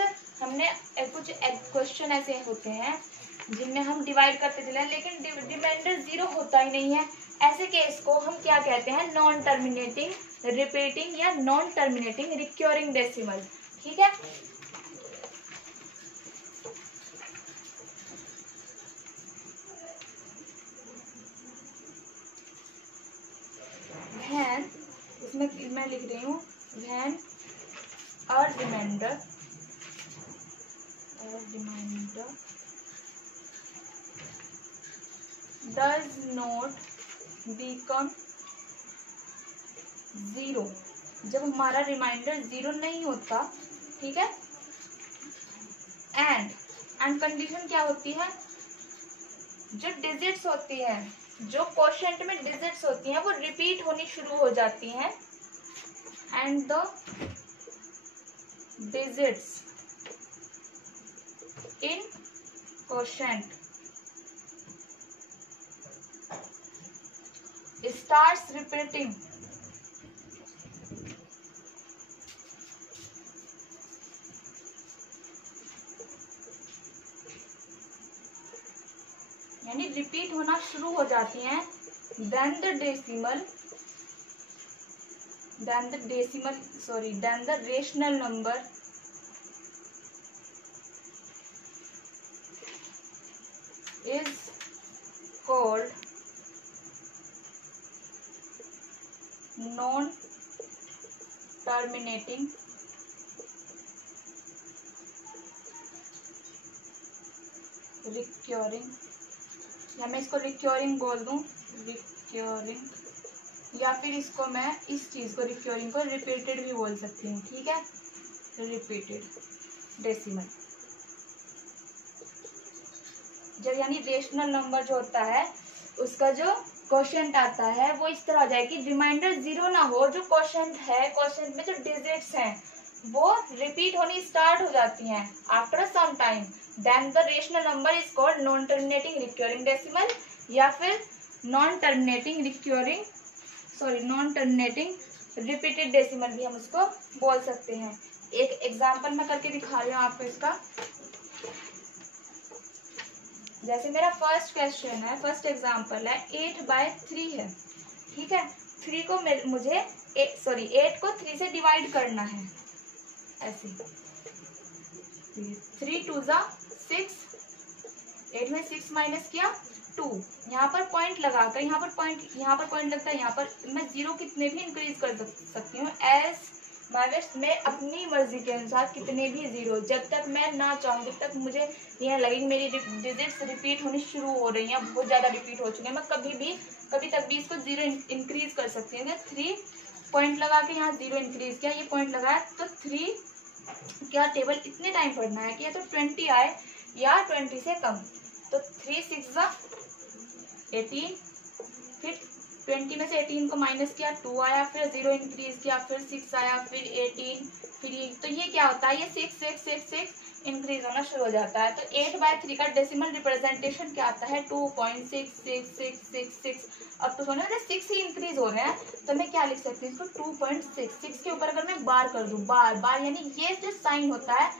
क्वेश्चन ऐसे होते हैं जिनमें हम डिवाइड करते चले लेकिन रिमाइंडर 0 होता ही नहीं है। ऐसे केस को हम क्या कहते हैं, नॉन टर्मिनेटिंग रिपीटिंग या नॉन टर्मिनेटिंग रिक्योरिंग डेसिमल। ठीक है, इसमें मैं लिख रही हूँ, when a remainder does not become zero, जब हमारा रिमाइंडर जीरो नहीं होता, ठीक है। एंड कंडीशन क्या होती है, जो डिजिट्स होती है, जो क्वोशिएंट में डिजिट्स होती हैं वो रिपीट होनी शुरू हो जाती हैं, and the digits in quotient starts repeating यानी रिपीट होना शुरू हो जाती हैं, then the rational number is called non terminating recurring, या मैं इसको रिक्योरिंग बोल दूं, रिक्योरिंग, या फिर इसको मैं इस चीज को रिक्योरिंग को रिपीटेड भी बोल सकती हूँ, ठीक है, रिपीटेड डेसिमल। जब यानी रेशनल नंबर जो होता है उसका जो क्वोशिएंट आता है वो इस तरह आ जाए कि रिमाइंडर जीरो ना हो, जो क्वोशिएंट है, क्वोशिएंट में जो डिजिट्स हैं वो रिपीट होनी स्टार्ट हो जाती हैं after some time, then the rational number is called non terminating recurring decimal, या फिर नॉन टर्मिनेटिंग रिपीटेड डेसिमल भी हम उसको बोल सकते हैं। एक एग्जाम्पल मैं करके दिखा रही हूँ आपको इसका। जैसे मेरा फर्स्ट क्वेश्चन है, फर्स्ट एग्जाम्पल है 8/3 है, ठीक है। 3 को मुझे 8 को 3 से डिवाइड करना है, ऐसे 3 2 जा 6, 8 में 6 माइनस किया 2, यहाँ पर पॉइंट लगाकर, यहाँ पर पॉइंट लगता है, यहाँ पर मैं जीरो कितने भी इंक्रीज कर सकती हूँ एज माय विश, मैं अपनी मर्जी के अनुसार कितने भी जीरो, जब तक मैं ना चाहूँ, जब तक मुझे यह लगे कि मेरी डिजिट्स रिपीट होनी शुरू हो रही हैं, बहुत ज़्यादा रिपीट हो चुके हैं, मैं कभी तक भी इसको जीरो इंक्रीज कर सकती हूँ। 3 पॉइंट लगा के यहाँ जीरो इंक्रीज किया, ये पॉइंट लगाया, तो 3 क्या टेबल इतने टाइम पढ़ना है कि या तो 20 आए या 20 से कम, तो 3 6 18, फिर 20 में से 18 को माइनस किया 2 आया, फिर 0 इंक्रीज किया, फिर 6 आया, फिर 18, फिर ये, तो ये क्या होता है, ये 6 6 6 6 इंक्रीज होना शुरू हो जाता है। तो 8/3 का डेसिमल रिप्रेजेंटेशन क्या आता है, 2.6666। अब तो सोने 6 ही इंक्रीज हो रहे हैं, तो मैं क्या लिख सकती हूँ इसको, 2.66 के ऊपर अगर मैं बार कर दूं, बार यानी ये जो साइन होता है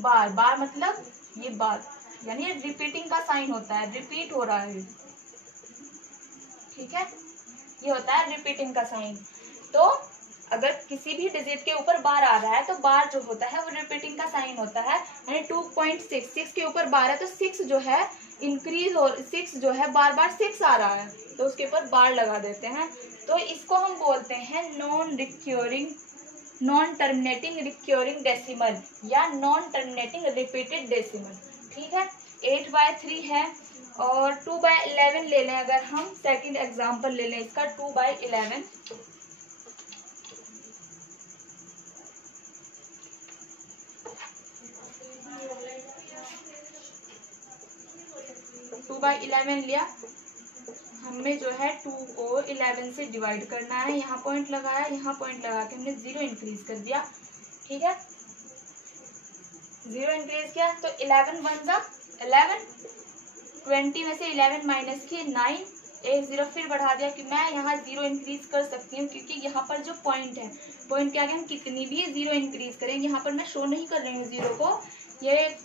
बार मतलब ये बार यानी ये रिपीटिंग का साइन होता है, रिपीट हो रहा है, ठीक है, ये होता है रिपीटिंग का साइन। तो अगर किसी भी डिजिट के ऊपर बार आ रहा है तो बार जो होता है वो रिपीटिंग का साइन होता है, यानी 2.66 के ऊपर बार है तो 6 जो है इंक्रीज, और 6 जो है बार 6 आ रहा है तो उसके ऊपर बार लगा देते हैं। तो इसको हम बोलते हैं नॉन टर्मिनेटिंग रिक्योरिंग डेसिमल या नॉन टर्मिनेटिंग रिपीटेड डेसिमल, ठीक है। 8/3 है और 2/11 ले लें, अगर हम सेकंड एग्जांपल ले लें इसका 2/11, 2/11 लिया, हमें जो है 2 को 11 से डिवाइड करना है, यहाँ पॉइंट लगाया, यहाँ पॉइंट लगा के हमने 0 इंक्रीज कर दिया, ठीक है, 0 इंक्रीज किया तो 11 1 जा 11, 20 में से 11 माइनस किए 9, एक 0 फिर बढ़ा दिया कि मैं यहाँ 0 इंक्रीज कर सकती हूँ, क्योंकि यहाँ पर जो पॉइंट है, पॉइंट के आगे हम कितनी भी 0 इंक्रीज करेंगे, यहाँ पर मैं शो नहीं कर रही हूँ 0 को, ये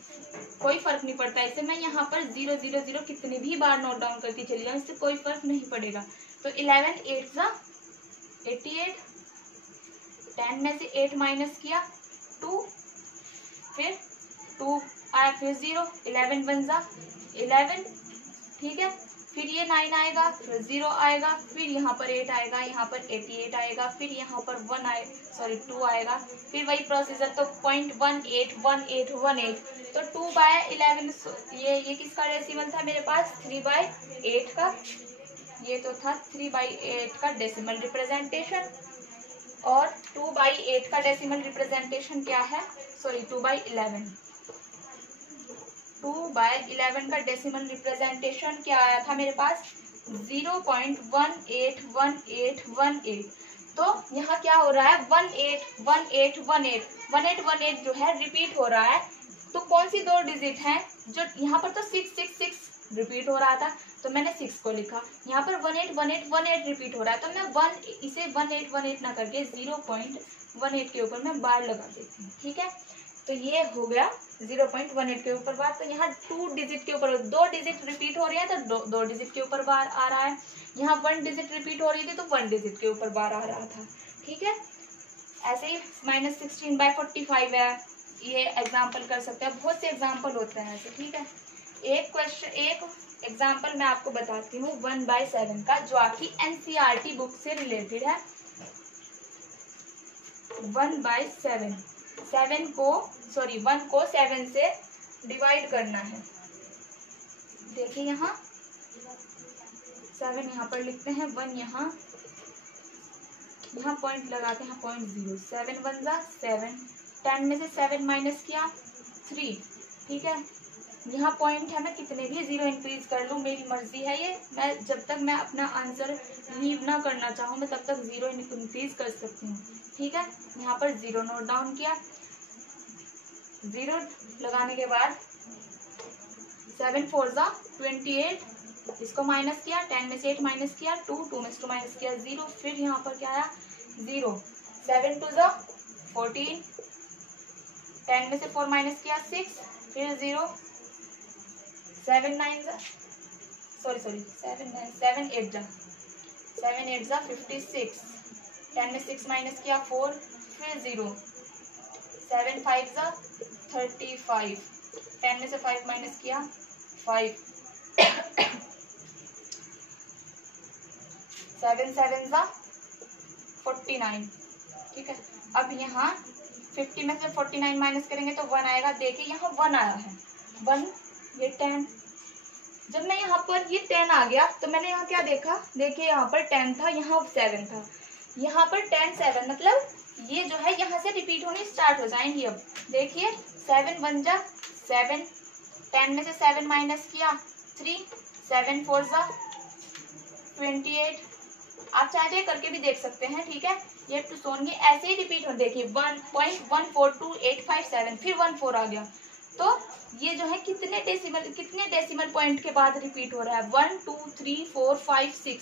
कोई फर्क नहीं पड़ता, इससे मैं यहाँ पर 0 0 0 कितनी भी बार नोट डाउन करके चली जाऊँ, इससे कोई फर्क नहीं पड़ेगा। तो 11 8 जा 88, 10 में से 8 माइनस किया 2, फिर 2 आया, फिर 0, 11 1 जा 11, ठीक है, फिर ये 9 आएगा, फिर 0 आएगा, फिर यहाँ पर 8 आएगा, यहाँ पर 88 आएगा, फिर यहाँ पर 2 आएगा, फिर वही प्रोसीजर। तो 0.181818, तो 2/11 ये किसका डेसिमल था मेरे पास, 3/8 का। ये तो था 3/8 का डेसिमल रिप्रेजेंटेशन। और 2/8 का डेसिमल रिप्रेजेंटेशन क्या है, सॉरी 2/11, 2/11 का डेसिमल रिप्रेजेंटेशन क्या आया था मेरे पास, 0.181818। तो यहाँ क्या हो रहा है, 181818 जो है रिपीट हो रहा है। तो कौन सी दो डिजिट हैं जो, यहाँ पर तो 666 रिपीट हो रहा था, तो मैंने 6 को लिखा। यहाँ पर 181818 रिपीट हो रहा है, तो मैं इसे 1818 ना करके 0.18 के ऊपर मैं बार लगा देती हूँ। ठीक है, तो ये हो गया 0.18 के ऊपर बार। तो यहाँ 2 डिजिट के ऊपर 2 डिजिट रिपीट हो रही है, तो 2 डिजिट के ऊपर बार आ रहा है। यहाँ 1 डिजिट रिपीट हो रही थी, तो 1 डिजिट के ऊपर बार आ रहा था। ठीक है, ऐसे ही -16/45 है, ये एग्जाम्पल कर सकते हैं। बहुत से एग्जाम्पल होते हैं ऐसे। ठीक है, एक एग्जाम्पल मैं आपको बताती हूँ 1/7 का, जो आपकी NCERT बुक से रिलेटेड है। 1/7, 1 को 7 से डिवाइड करना है। देखिए यहाँ 7 यहाँ पर लिखते हैं, 1 यहाँ पॉइंट लगाते हैं, 0.0, 7 1 जा 7, 10 में से 7 माइनस किया 3। ठीक है, यहाँ पॉइंट है, मैं कितने भी 0 इंक्रीज कर लूँ, मेरी मर्जी है ये। मैं जब तक मैं अपना आंसर लीव ना करना चाहूँ, मैं तब तक 0 इंक्रीज कर सकती हूँ। ठीक है, यहाँ पर 0 नोट डाउन किया, 0 लगाने के बाद 7 4 जा 28, इसको माइनस किया, 10 में से 8 माइनस किया 2, 2 में से 2 माइनस किया 0, फिर यहाँ पर क्या आया 0, 7 2 जा 14, 10 में से 4 माइनस किया 6, फिर 0, 7 8 जा 56, 10 में 6 माइनस किया 4, फिर 0, 7 5 जा 35, 10 में से 5 माइनस किया 5, 7 7 जा 49। ठीक है, अब यहाँ 50 में से 49 माइनस करेंगे तो 1 आएगा। देखिए यहाँ 1 आया है, 1, ये 10। जब मैं यहाँ पर ये 10 आ गया, तो मैंने यहाँ क्या देखा, देखिए यहाँ पर 10 था, यहाँ 7 था, यहाँ पर 10 7, मतलब ये जो है यहाँ से रिपीट होने स्टार्ट हो जाएंगी। अब देखिए 7 1 जा 7, 10 में से 7 माइनस किया 3, 7 4 जा 28। आप चाहे करके भी देख सकते हैं। ठीक है, ये टू सोन ये ऐसे ही रिपीट हो। देखिए 1.142857, फिर 1 4 आ गया। तो ये जो है कितने डेसिमल पॉइंट के बाद रिपीट हो रहा है, 1 2 3 4 5 6।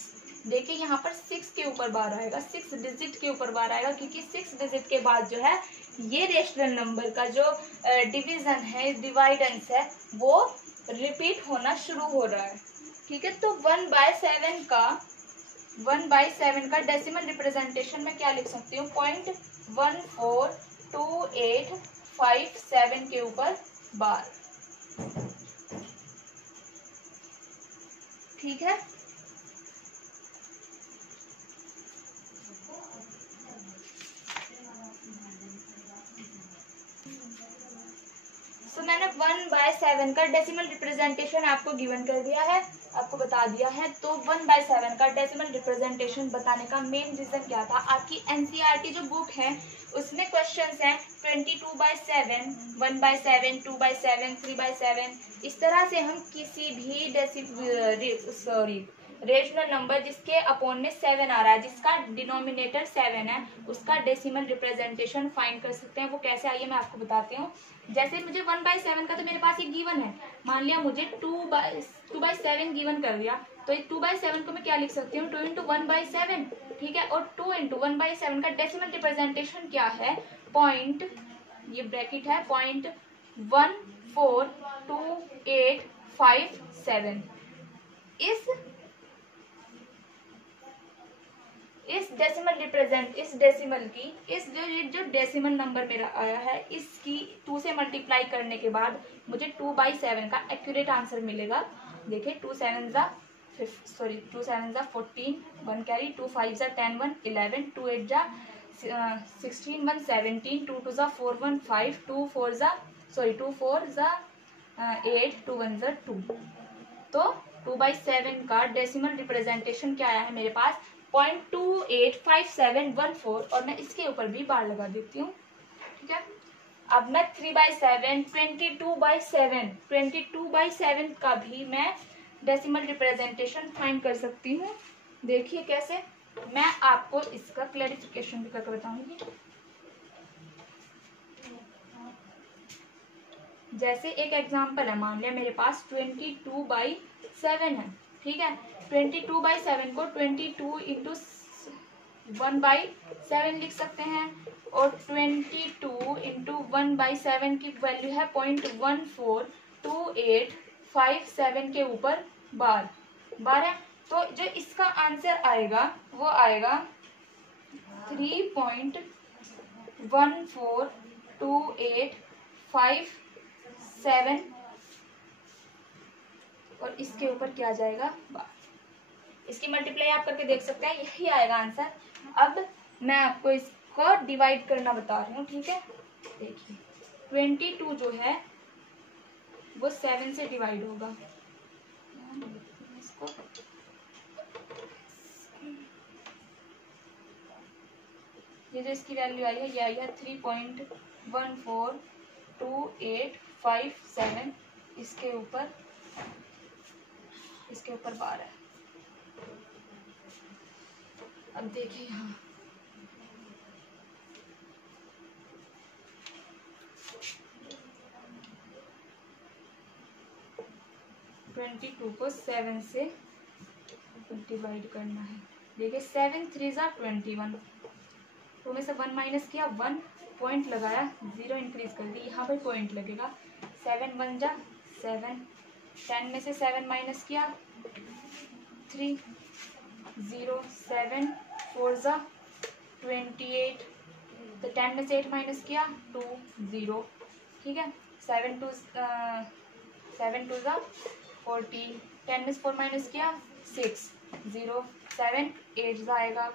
देखिए यहाँ पर 6 के ऊपर बार आएगा, 6 डिजिट के ऊपर बार आएगा, क्योंकि 6 डिजिट के बाद जो है ये रेशनल नंबर का जो डिवीजन है, डिवाइडेंस है, वो रिपीट होना शुरू हो रहा है। ठीक है, तो 1/7 का डेसिमल रिप्रेजेंटेशन में क्या लिख सकती हूँ, 0.142857 के ऊपर बार। ठीक है, तो मैंने 1/7 का डेसिमल रिप्रेजेंटेशन आपको गिवन कर दिया है, आपको बता दिया है। तो 1/7 का डेसिमल रिप्रेजेंटेशन बताने का मेन रीजन क्या था, आपकी NCERT जो बुक है उसमें क्वेश्चंस हैं 22/7, 1/7, 2/7, 3/7। इस तरह से हम किसी भी रेशनल नंबर जिसके अपोन में 7 आ रहा है, जिसका डिनोमिनेटर 7 है, उसका डेसिमल रिप्रेजेंटेशन फाइंड कर सकते हैं। वो कैसे, आइए मैं आपको बताती हूँ। जैसे मुझे 1/7 का तो मेरे पास एक गिवन है, मान लिया मुझे 2/7 गिवन कर दिया, तो 2/7 को मैं क्या लिख सकती हूँ, 2 × 1/7। ठीक है, और 2 × 1/7 का डेसिमल रिप्रेजेंटेशन क्या है, पॉइंट, ये ब्रैकेट है, 0.142857। इस जो डेसिमल नंबर मेरा आया है, इसकी 2 से मल्टीप्लाई करने के बाद मुझे 2/7 का एक्यूरेट आंसर मिलेगा। देखिए 2 7 जा 2 7 जा 14, 1 कैरी, 2 5 जा 10 1 11, 2 8 जा 16 1 17, 2 2 जा 4 1 5, 2 4 जा 8, 2 1 जा 2। तो 2/7 का डेसिमल रिप्रेजेंटेशन क्या आया है मेरे पास 0.285714, और मैं इसके ऊपर भी बार लगा देती हूँ। ठीक है, अब मैं 3/7 22/7 का भी मैं डेसिमल रिप्रेजेंटेशन फाइंड कर सकती हूँ। देखिए कैसे, मैं आपको इसका क्लैरिफिकेशन भी करके बताऊंगी। जैसे एक एग्जांपल है, मान लिया मेरे पास 22/7 है। ठीक है, 22/7 को 22 इंटू 1/7 लिख सकते हैं, और 22 इंटू 1/7 की वैल्यू है 0.142857 के ऊपर बार है। तो जो इसका आंसर आएगा वो आएगा 3.142857, और इसके ऊपर क्या जाएगा बार। इसकी मल्टीप्लाई आप करके देख सकते हैं, यही आएगा आंसर। अब मैं आपको इसको डिवाइड करना बता रही हूँ। ठीक है, देखिए 22 जो है वो 7 से डिवाइड होगा। इसको ये जो इसकी वैल्यू आई है ये आई है 3.142857, इसके ऊपर बार है। अब देखिए यहाँ 22 को 7 से डिवाइड करना है। देखिए 7 3 जा 21, तो में से 1 माइनस किया, 1 पॉइंट लगाया, 0 इंक्रीज कर दी, यहाँ पर पॉइंट लगेगा। 7 1 जा 7, 10 में से 7 माइनस किया 3, 0, 7 4 जा 28, तो 10 में से 8 माइनस किया 2, 0। ठीक है, 7 2 जा 14, 10 में से 4 माइनस किया 6, 0, 7 8 जा आएगा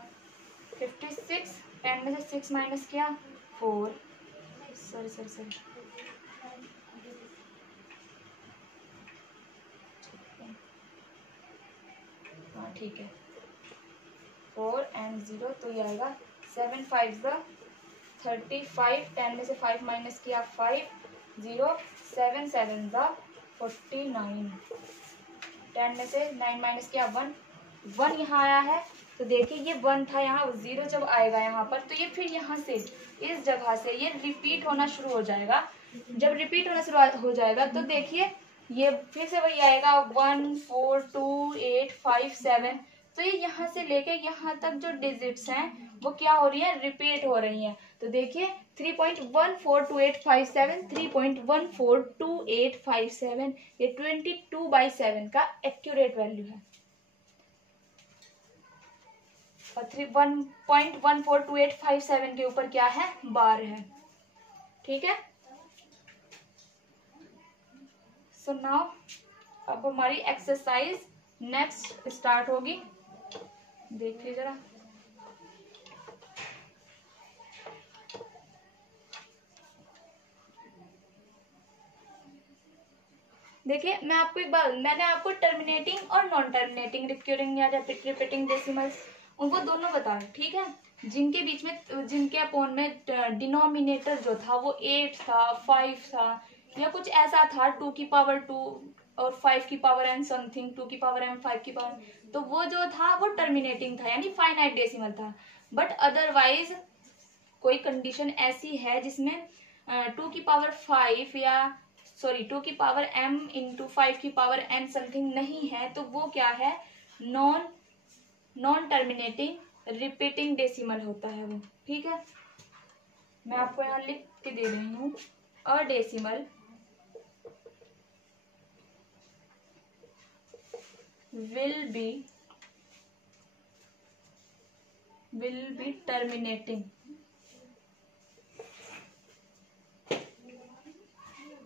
56, 10 में से 6 माइनस किया 4, सॉरी हाँ ठीक है, 4 and 0, तो ये आएगा 7 5 जा 35, 10 में से 5 माइनस किया 5, 0, 7 7 जा 49, 10 में से 9 माइनस किया 1 यहाँ आया है। तो देखिए ये 1 था यहाँ, 0 जब आएगा यहाँ पर तो ये फिर यहाँ से इस जगह से ये रिपीट होना शुरू हो जाएगा। जब रिपीट होना शुरू हो जाएगा तो देखिए ये फिर से वही आएगा 1 4 2 8 5 7। तो ये यहाँ से लेके यहाँ तक जो डिजिट्स हैं वो क्या हो रही है, रिपीट हो रही हैं। तो देखिए 3.142857, 3.142857, ये 22/7 का एक्यूरेट वैल्यू है, और 1.142857 के ऊपर क्या है, बार है। ठीक है, सो नाउ अब हमारी एक्सरसाइज नेक्स्ट स्टार्ट होगी। देखिए जरा, देखिए मैं आपको एक बार, मैंने आपको टर्मिनेटिंग और नॉन टर्मिनेटिंग, रिक्यूरिंग या रिपीटिंग डेसिमल्स उनको दोनों बताया। ठीक है, जिनके बीच में, जिनके अपोन में डिनोमिनेटर जो था वो 8 था, 5 था, या कुछ ऐसा था, 2 की पावर 2 और 5 की पावर n समथिंग, 2 की पावर m 5 की पावर, तो वो जो था वो टर्मिनेटिंग था, यानी फाइनाइट डेसिमल था। बट अदरवाइज कोई कंडीशन ऐसी है जिसमें 2 की पावर 5 या 2 की पावर m इंटू 5 की पावर n समथिंग नहीं है, तो वो क्या है, नॉन टर्मिनेटिंग रिपीटिंग डेसिमल होता है वो। ठीक है, मैं आपको यहाँ लिख के दे रही हूँ, a decimal will be terminating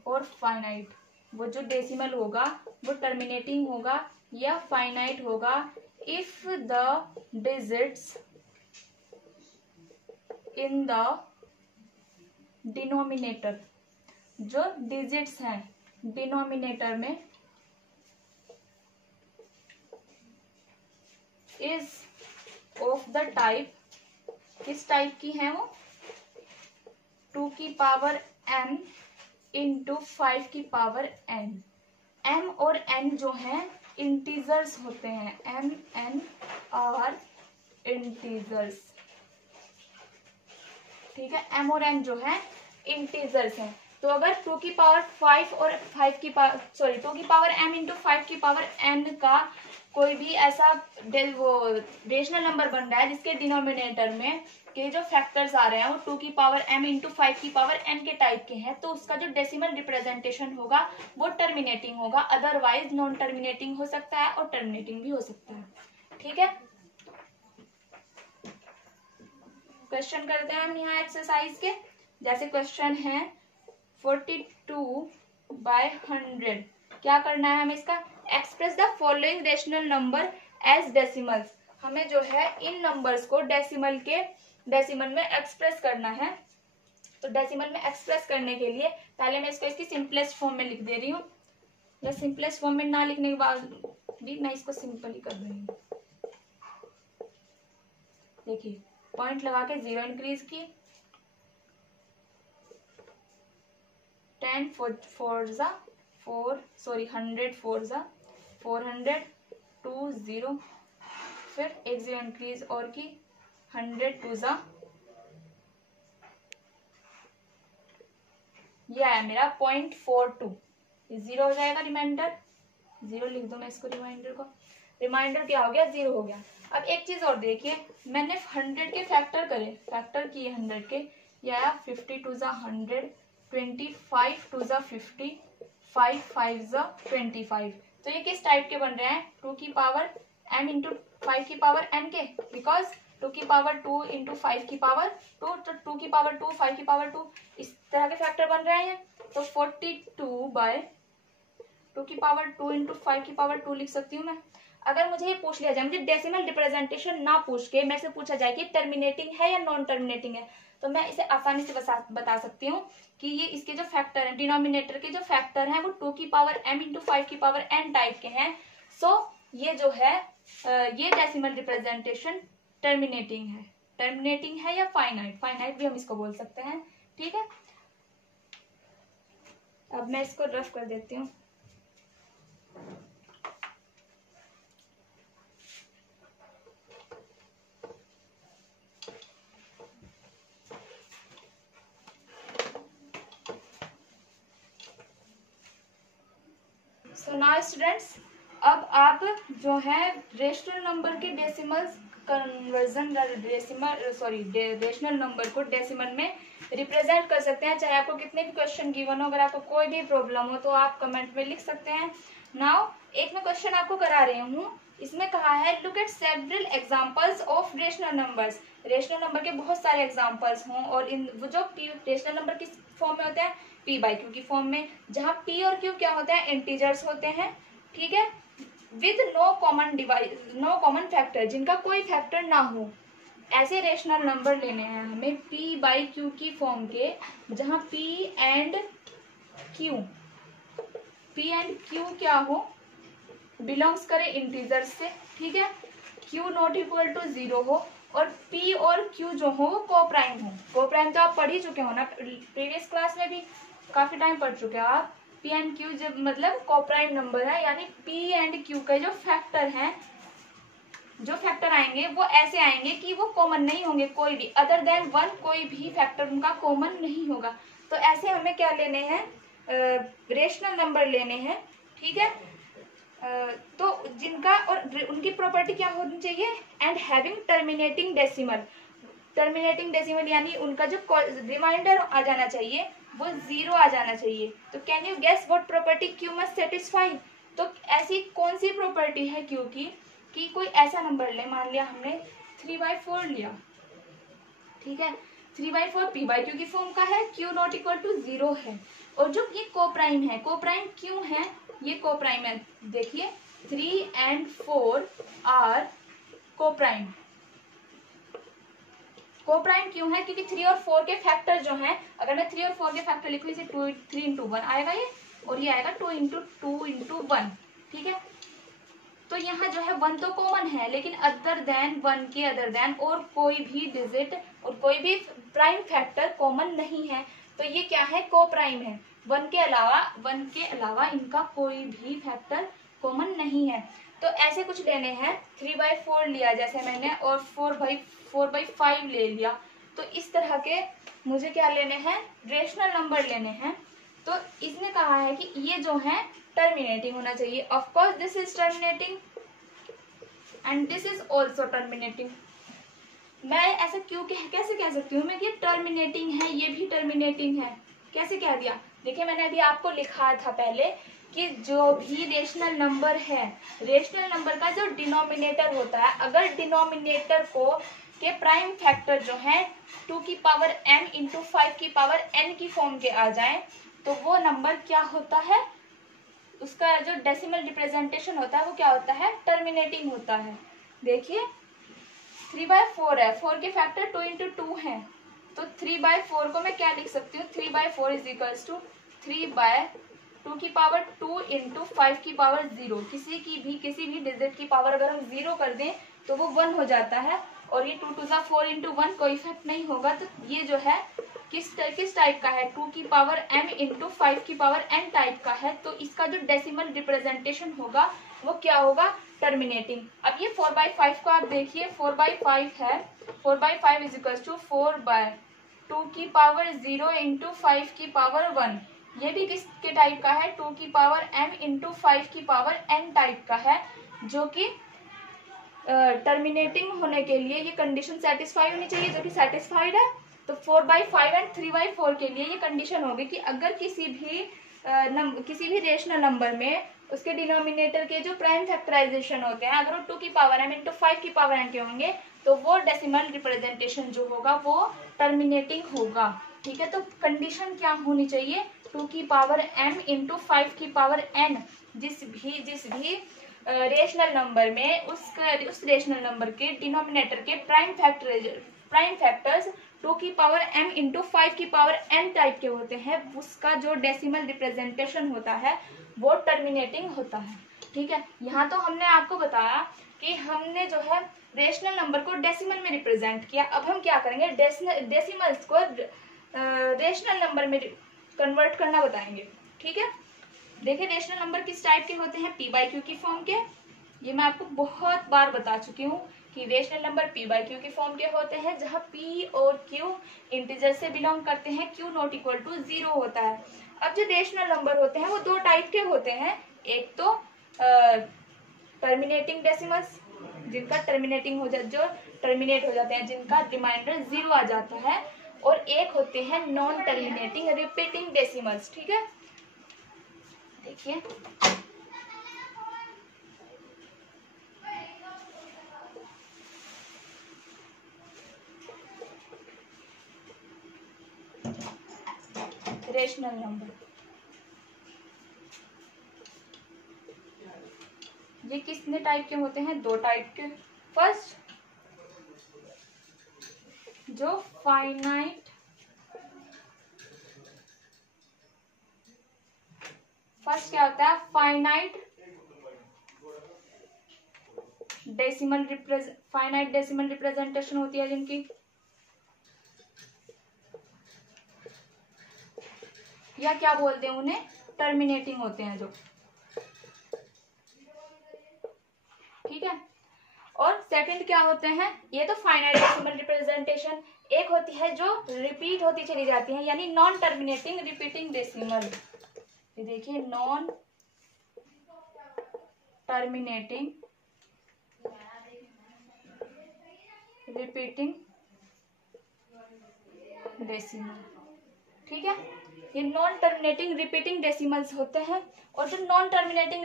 और फाइनाइट। वो जो डेसिमल होगा वो टर्मिनेटिंग होगा या फाइनाइट होगा if the digits in the denominator, जो डिजिट्स हैं डिनोमिनेटर में, इज ऑफ द टाइप, किस टाइप की है वो, 2 की पावर m इंटू 5 की पावर n। m और n जो है इंटीजर्स होते हैं, m n आर इंटीजर्स, ठीक है। m और n जो है इंटीजर्स हैं। तो अगर 2 की पावर 5 और 5 की पावर 2 की पावर m इंटू 5 की पावर n का कोई भी ऐसा वो रेशनल नंबर बन रहा है जिसके डिनोमिनेटर में के जो फैक्टर्स आ रहे हैं वो 2 की पावर m इंटू 5 की पावर n के टाइप के हैं, तो उसका जो डेसिमल रिप्रेजेंटेशन होगा वो टर्मिनेटिंग होगा, अदरवाइज नॉन टर्मिनेटिंग हो सकता है और टर्मिनेटिंग भी हो सकता है, ठीक है। क्वेश्चन करते हैं हम यहाँ एक्सरसाइज के। जैसे क्वेश्चन है 42/100, क्या करना है हमें इसका, express the following rational number as decimals. हमें जो है इन नंबर्स को डेसिमल में एक्सप्रेस करना है। तो डेसिमल में एक्सप्रेस करने के लिए पहले मैं इसको इसकी सिंपलेस्ट फॉर्म में लिख दे रही हूँ, या सिंपलेस्ट फॉर्म में ना लिखने के बाद भी मैं इसको सिंपल ही कर रही हूँ। देखिए पॉइंट लगा के 0 इंक्रीज की, 100 4 जा 400 2 0, फिर एक 0 इंक्रीज और की 100 2 जा, यह है मेरा 0.42, 0 हो जाएगा, रिमाइंडर 0 लिख दो मैं इसको, रिमाइंडर क्या हो गया, 0 हो गया। अब एक चीज और देखिए, मैंने 100 के फैक्टर किए 100 के, यह 50 2 जा 100, 25 2 जा 50, 5 5 जा 25। तो ये किस टाइप के बन रहे हैं, 2 की पावर m इंटू 5 की पावर n के, बिकॉज 2 की पावर 2 इंटू 5 की पावर 2, तो 2 की पावर 2 5 की पावर 2, इस तरह के फैक्टर बन रहे हैं। तो 42/2 की पावर 2 इंटू 5 की पावर 2 लिख सकती हूँ मैं। अगर मुझे ये पूछ लिया जाए, मुझे डेसिमल रिप्रेजेंटेशन ना पूछ के मेरे से पूछा जाए कि टर्मिनेटिंग है या नॉन टर्मिनेटिंग है, तो मैं इसे आसानी से बता सकती हूँ कि ये इसके जो फैक्टर हैं, डिनोमिनेटर के जो फैक्टर हैं वो 2 की पावर m इंटू 5 की पावर n टाइप के हैं। सो ये जो है ये डेसिमल रिप्रेजेंटेशन टर्मिनेटिंग है या फाइनाइट भी हम इसको बोल सकते हैं, ठीक है। अब मैं इसको रफ कर देती हूँ। सो नाउ स्टूडेंट्स, अब आप जो है रेशनल नंबर के डेसिमल्स कन्वर्जन रेशनल नंबर को डेसिमल में रिप्रेजेंट कर सकते हैं, चाहे आपको कितने भी क्वेश्चन गिवन हो। अगर आपको कोई भी प्रॉब्लम हो तो आप कमेंट में लिख सकते हैं। नाउ एक मैं क्वेश्चन आपको करा रही हूँ, इसमें कहा है look at several examples of rational numbers. Rational number के बहुत सारे एग्जांपल्स हों और इन वो जो रेशनल नंबर किस फॉर्म में होते हैं, p/q की फॉर्म में, जहाँ p और q क्या होते हैं, इंटीजर्स होते हैं, ठीक है, विद नो कॉमन फैक्टर, जिनका कोई फैक्टर ना हो। ऐसे रेशनल नंबर लेने हैं हमें p/q की फॉर्म के, जहां p एंड q क्या हो, बिलोंग्स करे इंटीजर्स से, ठीक है, q नॉट इक्वल टू 0 हो, और p और q जो हो वो कोप्राइम हो। कोप्राइम तो आप पढ़ ही चुके हो ना, प्रीवियस क्लास में भी काफी टाइम पढ़ चुके हो आप। p एंड q जब मतलब कोप्राइम नंबर है, यानी p एंड q के जो फैक्टर आएंगे वो ऐसे आएंगे कि वो कॉमन नहीं होंगे, कोई भी अदर देन 1, कोई भी फैक्टर उनका कॉमन नहीं होगा। तो ऐसे हमें क्या लेने हैं, रेशनल नंबर लेने हैं, ठीक है। तो जिनका और उनकी प्रॉपर्टी क्या होनी चाहिए, एंड हैविंग टर्मिनेटिंग डेसिमल यानी उनका जो रिमाइंडर आ जाना चाहिए वो 0 आ जाना चाहिए। तो can you guess what property Q must satisfy. तो ऐसी कौन सी प्रॉपर्टी है क्यू की कि कोई ऐसा नंबर ले, मान लिया हमने 3/4 लिया, ठीक है, 3/4 p/q की फॉर्म का है, q नॉट इक्वल टू 0 है, और जो ये कोप्राइम है, कोप्राइम क्यों है, ये कोप्राइम है, देखिए 3 and 4 आर कोप्राइम। कोप्राइम क्यों है? क्योंकि 3 और 4 के फैक्टर जो हैं, अगर मैं 3 और 4 के फैक्टर लिखूं, इसे 3 into 1 आएगा ये, और ये आएगा 2 into 2 into 1। ठीक है, तो यहाँ जो है 1 तो कॉमन है, लेकिन अदर देन 1 के अदर देन और कोई भी डिजिट और कोई भी प्राइम फैक्टर कॉमन नहीं है, तो ये क्या है? कोप्राइम है। 1 के अलावा इनका कोई भी फैक्टर कॉमन नहीं है। तो ऐसे कुछ लेने हैं, 3/4 लिया जैसे मैंने, और 4/5 ले लिया। तो इस तरह के मुझे क्या लेने हैं? रेशनल नंबर लेने हैं। तो इसने कहा है कि ये जो है टर्मिनेटिंग होना चाहिए। Of course this is terminating and this is also terminating. मैं ऐसा क्यों कैसे कह सकती हूँ मैं कि टर्मिनेटिंग है, ये भी टर्मिनेटिंग है? कैसे कह दिया? देखिए, मैंने अभी आपको लिखा था पहले कि जो भी रेशनल नंबर है, रेशनल नंबर का जो डिनोमिनेटर होता है, अगर डिनोमिनेटर को के प्राइम फैक्टर जो है 2 की पावर m इंटू 5 की पावर n की फॉर्म के आ जाए, तो वो नंबर क्या होता है? उसका जो डेसिमल रिप्रेजेंटेशन होता है वो क्या होता है? टर्मिनेटिंग होता है। देखिए 3/4 है, 4 के फैक्टर 2 into 2 है, तो 3/4 को मैं क्या लिख सकती हूँ? 3/4 इज इक्वल्स टू 3/2 की पावर 2 इंटू 5 की पावर 0। किसी भी डिजिट की पावर अगर हम 0 कर दें तो वो 1 हो जाता है, और ये 2 2 4 इंटू 1 कोई इफेक्ट नहीं होगा। तो ये जो है किस टाइप का है? 2 की पावर m इंटू 5 की पावर n टाइप का है। तो इसका जो डेसिमल रिप्रेजेंटेशन होगा वो क्या होगा? टर्मिनेटिंग। अब ये 4/5 को आप देखिए, 4/5 है, 4/5 इज इक्वल टू 4/2 की पावर 0 इंटू 5 की पावर 1। ये भी किसके टाइप का है? 2 की पावर m इंटू 5 की पावर n टाइप का है, जो कि टर्मिनेटिंग होने के लिए ये कंडीशन सेटिस्फाई होनी चाहिए, जो कि सेटिस्फाइड है। तो 4/5 एंड 3/4 के लिए ये कंडीशन होगी कि अगर किसी भी रेशनल नंबर में उसके डिनोमिनेटर के जो प्राइम फैक्टराइजेशन होते हैं, अगर वो 2 की पावर m इंटू 5 की पावर n के होंगे, तो वो डेसिमल रिप्रेजेंटेशन जो होगा वो टर्मिनेटिंग होगा। ठीक है, तो कंडीशन क्या होनी चाहिए? 2 की पावर m इंटू 5 की पावर n जिस भी रेशनल नंबर में उस रेशनल नंबर के डिनोमिनेटर के प्राइम फैक्टर्स 2 की पावर m इंटू 5 की पावर n टाइप के होते हैं, उसका जो डेसिमल रिप्रेजेंटेशन होता है वो टर्मिनेटिंग होता है। ठीक है, यहाँ तो हमने आपको बताया कि हमने जो है रेशनल नंबर को डेसिमल में रिप्रेजेंट किया। अब हम क्या करेंगे? डेसिमल्स को रेशनल नंबर में कन्वर्ट करना बताएंगे। ठीक है, देखिए रेशनल नंबर किस टाइप के होते हैं? p/q की फॉर्म के। ये मैं आपको बहुत बार बता चुकी हूँ कि रेशनल नंबर p/q की फॉर्म के होते हैं, जहाँ p और q इंटीजर से बिलोंग करते हैं, q नॉट इक्वल टू 0 होता है। अब जो रेशनल नंबर होते हैं वो 2 टाइप के होते हैं। एक तो टर्मिनेटिंग डेसिमल्स, जिनका जो टर्मिनेट हो जाते हैं, जिनका रिमाइंडर 0 आ जाता है, और एक होते हैं नॉन टर्मिनेटिंग रिपीटिंग डेसिमल्स। ठीक है, देखिए रेशनल नंबर ये कितने टाइप के होते हैं? 2 टाइप के। फर्स्ट जो फाइनाइट क्या होता है? फाइनाइट डेसिमल रिप्रेजेंटेशन होती है जिनकी, या क्या बोलते हैं उन्हें? टर्मिनेटिंग होते हैं जो। ठीक है, और सेकंड क्या होते हैं? ये तो फाइनाइट डेसिमल रिप्रेजेंटेशन। एक होती है जो रिपीट होती चली जाती है, यानी नॉन टर्मिनेटिंग रिपीटिंग डेसिमल। ये देखिए, नॉन टर्मिनेटिंग रिपीटिंग डेसिमल। ठीक है, ये नॉन टर्मिनेटिंग रिपीटिंग डेसिमल्स होते हैं। और जो नॉन टर्मिनेटिंग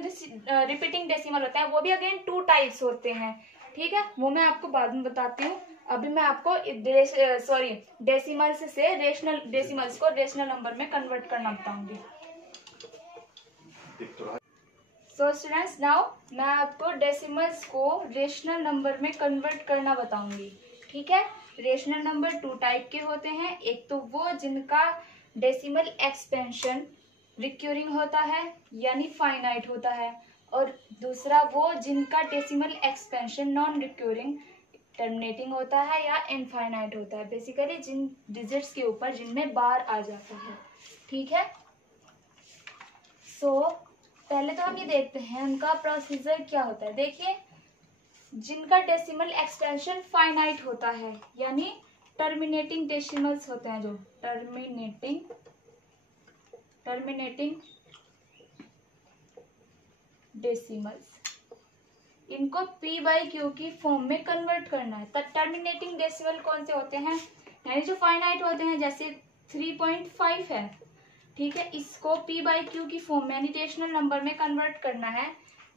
रिपीटिंग डेसिमल होता है वो भी अगेन 2 टाइप्स होते हैं। ठीक है, वो मैं आपको बाद में बताती हूँ। अभी मैं आपको डेसिमल्स से रेशनल नंबर में कन्वर्ट करना बताऊंगी। सो स्टूडेंट्स, नाउ मैं आपको डेसिमल्स को रेशनल नंबर में कन्वर्ट करना बताऊंगी। ठीक है, रेशनल नंबर 2 टाइप के होते हैं। एक तो वो जिनका डेसिमल एक्सपेंशन रिक्यूरिंग होता है यानी फाइनाइट होता है, और दूसरा वो जिनका decimal expansion non recurring terminating होता है या इनफाइनाइट होता है। बेसिकली जिन डिजिट्स के ऊपर जिनमें बार आ जाता है। ठीक है, सो पहले तो हम ये देखते हैं उनका प्रोसीजर क्या होता है। देखिए, जिनका डेसिमल एक्सटेंशन फाइनाइट होता है यानी टर्मिनेटिंग डेसिमल्स होते हैं, जो टर्मिनेटिंग डेसिमल्स, इनको p बाई क्यू की फॉर्म में कन्वर्ट करना है। तब टर्मिनेटिंग डेसिमल कौन से होते हैं, यानी जो फाइनाइट होते हैं, जैसे 3.5 है। ठीक है, इसको p बाई क्यू की फॉर्म में यानी रेशनल नंबर में कन्वर्ट करना है।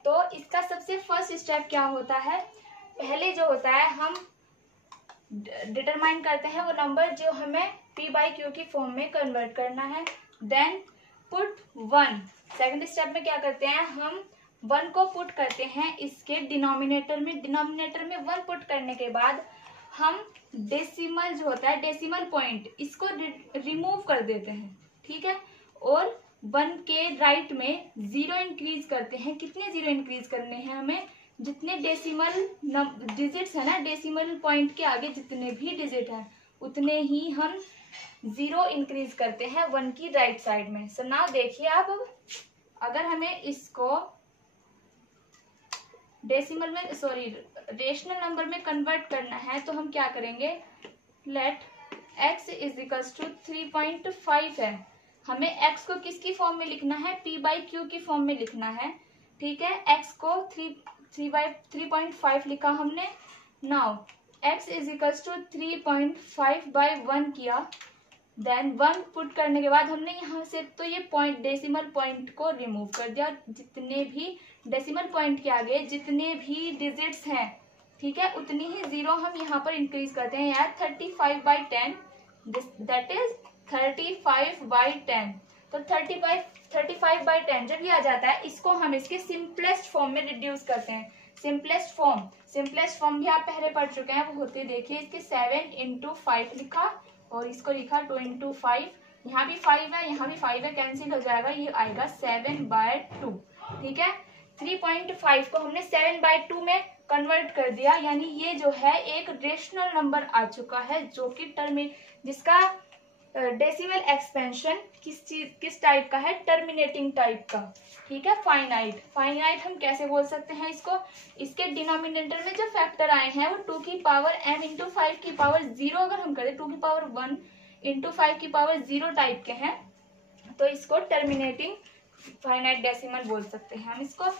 तो इसका सबसे फर्स्ट स्टेप क्या होता है, पहले जो होता है हम डिटरमाइन करते हैं वो नंबर जो हमें p बाई क्यू की फॉर्म में कन्वर्ट करना है। Then put 1। सेकंड स्टेप में क्या करते हैं, हम 1 को पुट करते हैं इसके डिनोमिनेटर में। डिनोमिनेटर में 1 पुट करने के बाद हम डेसिमल जो होता है, डेसिमल पॉइंट, इसको रिमूव कर देते हैं। ठीक है, और 1 के राइट में 0 इंक्रीज करते हैं। कितने 0 इंक्रीज करने हैं हमें, जितने डेसिमल डिजिट्स है ना, डेसिमल पॉइंट के आगे जितने भी डिजिट हैं उतने ही हम 0 इंक्रीज करते हैं 1 की राइट साइड में। सो नाउ देखिए आप, अगर हमें इसको डेसिमल में रेशनल नंबर में कन्वर्ट करना है तो हम क्या करेंगे, let x is equals to 3.5 है। हमें x को किसकी फॉर्म में लिखना है, p बाई क्यू की फॉर्म में लिखना है। ठीक है, x को 3.5 लिखा हमने। Now x is equals to 3.5 बाई 1 किया। देन 1 पुट करने के बाद हमने यहाँ से तो ये पॉइंट, डेसिमल पॉइंट को रिमूव कर दिया। जितने भी डेसिमल पॉइंट के आगे जितने भी डिजिट्स हैं, ठीक है, उतनी ही 0 हम यहाँ पर इंक्रीज करते हैं। यार 35 बाई 10, दैट इज 35 बाई 10। तो 35 बाई 10 जब ये आ जाता है, इसको हम इसके सिंपलेस्ट फॉर्म में रिड्यूस करते हैं। सिंपलेस्ट फॉर्म भी आप पहले पढ़ चुके हैं, वो होते देखिए इसके 7 इंटू 5 लिखा और इसको लिखा 2 इंटू 5। यहाँ भी 5 है, यहाँ भी 5 है, कैंसिल हो जाएगा, ये आएगा 7 बाय 2। ठीक है, 3.5 को हमने 7 बाय 2 में कन्वर्ट कर दिया, यानी ये जो है एक रेशनल नंबर आ चुका है, जो कि जिसका डेसिमल एक्सपेंशन किस टाइप का है, टर्मिनेटिंग टाइप का। ठीक है, फाइनाइट हम कैसे बोल सकते हैं इसको, इसके डिनोमिनेटर में जो फैक्टर आए हैं वो 2 की पावर m इंटू 5 की पावर 0 अगर हम करें 2 की पावर 1 इंटू 5 की पावर 0 टाइप के हैं, तो इसको टर्मिनेटिंग फाइनाइट डेसिमल बोल सकते हैं हम इसको।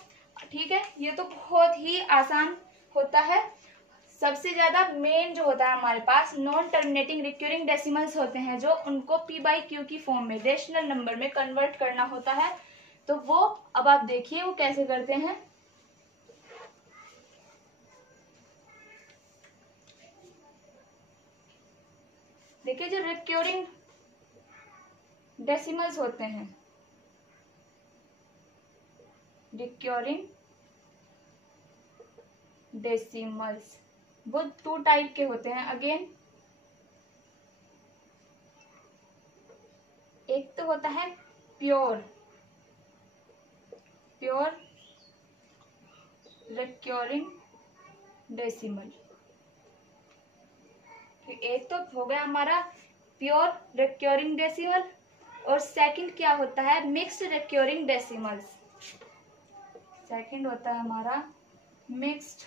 ठीक है, ये तो बहुत ही आसान होता है। सबसे ज्यादा मेन जो होता है हमारे पास नॉन टर्मिनेटिंग रिक्यूरिंग डेसिमल्स होते हैं, जो उनको p बाई क्यू की फॉर्म में रेशनल नंबर में कन्वर्ट करना होता है। तो वो अब आप देखिए वो कैसे करते हैं। देखिए, जो रिक्यूरिंग डेसिमल्स होते हैं, रिक्यूरिंग डेसिमल्स वो 2 टाइप के होते हैं। अगेन, एक तो होता है प्योर रिक्यूरिंग डेसिमल। एक तो हो गया हमारा प्योर रिक्यूरिंग डेसिमल, और सेकंड क्या होता है, मिक्स्ड रिक्यूरिंग डेसिमल्स। सेकंड होता है हमारा मिक्स्ड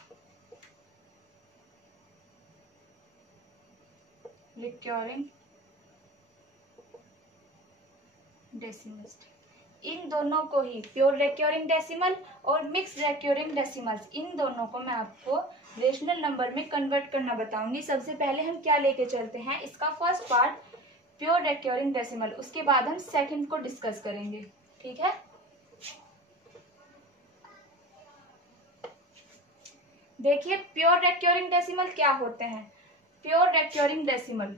रिक्यूरिंग डेसिमल्स। इन दोनों को ही, प्योर रिक्यूरिंग डेसिमल और मिक्स रिक्यूरिंग डेसिमल्स, इन दोनों को मैं आपको रेशनल नंबर में कन्वर्ट करना बताऊंगी। सबसे पहले हम क्या लेके चलते हैं, इसका first part pure recurring decimal, उसके बाद हम सेकंड को डिस्कस करेंगे। ठीक है, देखिए प्योर रिक्यूरिंग डेसिमल क्या होते हैं। प्योर रिक्यूरिंग डेसिमल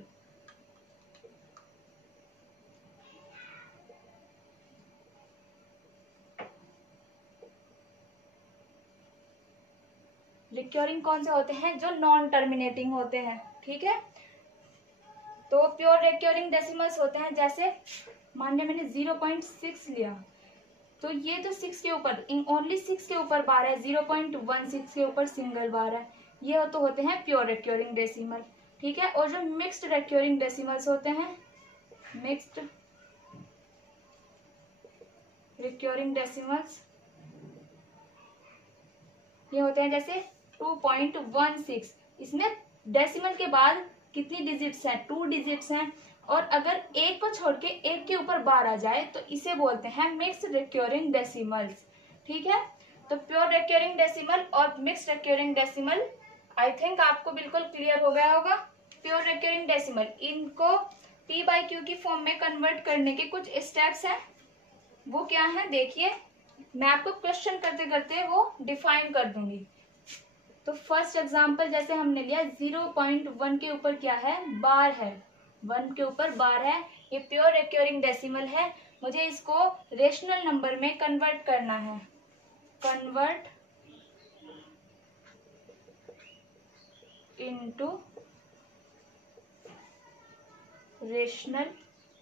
रिक्योरिंग कौन से होते हैं? जो नॉन टर्मिनेटिंग होते हैं, ठीक है। तो प्योर रिक्योरिंग डेसिमल्स होते हैं, जैसे मान लिया मैंने 0.6 लिया, तो ये तो 6 के ऊपर, ओनली 6 के ऊपर बार है, 0.16 के ऊपर सिंगल बार है, ये तो होते हैं प्योर रिक्योरिंग डेसिमल, ठीक है। और जो मिक्स्ड रिक्योरिंग डेसिमल्स होते हैं, मिक्स्ड रिक्योरिंग डेसिमल्स, ये होते हैं जैसे 2.16, इसमें डेसिमल के बाद कितनी डिजिट्स हैं? 2 डिजिट्स हैं, और अगर एक को छोड़ के एक के ऊपर बार आ जाए तो इसे बोलते हैं मिक्स्ड रिक्योरिंग डेसिमल्स, ठीक है। तो प्योर रिक्योरिंग डेसिमल और mixed recurring decimal I think आपको बिल्कुल क्लियर हो गया होगा। प्योर रिक्योरिंग डेसिमल, इनको p बाई क्यू की फॉर्म में कन्वर्ट करने के कुछ स्टेप्स हैं, वो क्या है देखिए, मैं आपको क्वेश्चन करते करते वो डिफाइन कर दूंगी। तो फर्स्ट एग्जांपल जैसे हमने लिया 0.1 के ऊपर क्या है? बार है, 1 के ऊपर बार है, ये प्योर रिक्योरिंग डेसिमल है, मुझे इसको रेशनल नंबर में कन्वर्ट करना है, कन्वर्ट इनटू रेशनल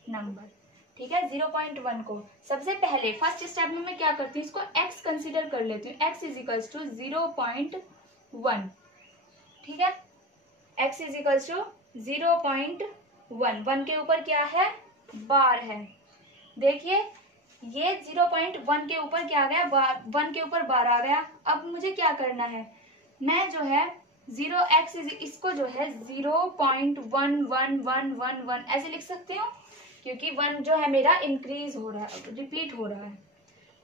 नंबर, ठीक है। 0.1 को सबसे पहले फर्स्ट स्टेप में मैं क्या करती हूँ, इसको x कंसीडर कर लेती हूँ, x इज इक्वल्स टू 0.1, ठीक है। x इज इक्वल्स टू 0.1, 1 के ऊपर क्या है? बार है। देखिए ये 0.1 के ऊपर क्या आ गया? 1 के ऊपर बार आ गया। अब मुझे क्या करना है, मैं जो है 0x इसको जो है 0.11111 ऐसे लिख सकती हूँ, क्योंकि 1 जो है मेरा इंक्रीज हो रहा है, रिपीट हो रहा है।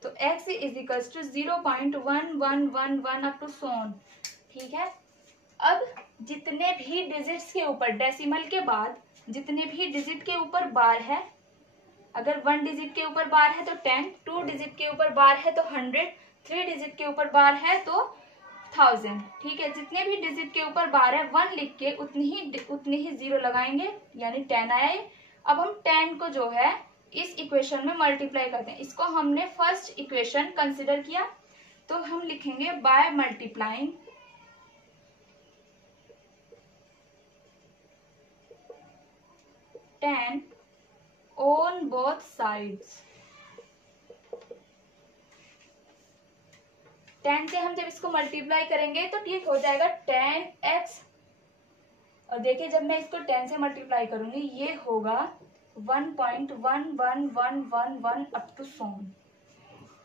तो x is equals to 0.1111 up to so on, ठीक है। अब जितने भी डिजिट्स के ऊपर, डेसिमल के बाद जितने भी डिजिट के ऊपर बार है, अगर 1 डिजिट के ऊपर बार है तो 10, 2 डिजिट के ऊपर बार है तो 100, 3 डिजिट के ऊपर बार है तो 1000, ठीक है। जितने भी डिजिट के ऊपर बार है 1 लिख के उतनी ही जीरो लगाएंगे, यानी 10 आया। अब हम 10 को जो है इस इक्वेशन में मल्टीप्लाई करते हैं, इसको हमने फर्स्ट इक्वेशन कंसिडर किया, तो हम लिखेंगे by multiplying 10 on both sides. 10 से हम जब इसको मल्टीप्लाई करेंगे तो ठीक हो जाएगा 10x, और देखिए जब मैं इसको 10 से मल्टीप्लाई करूंगी ये होगा 1.11111 अप टू सोन।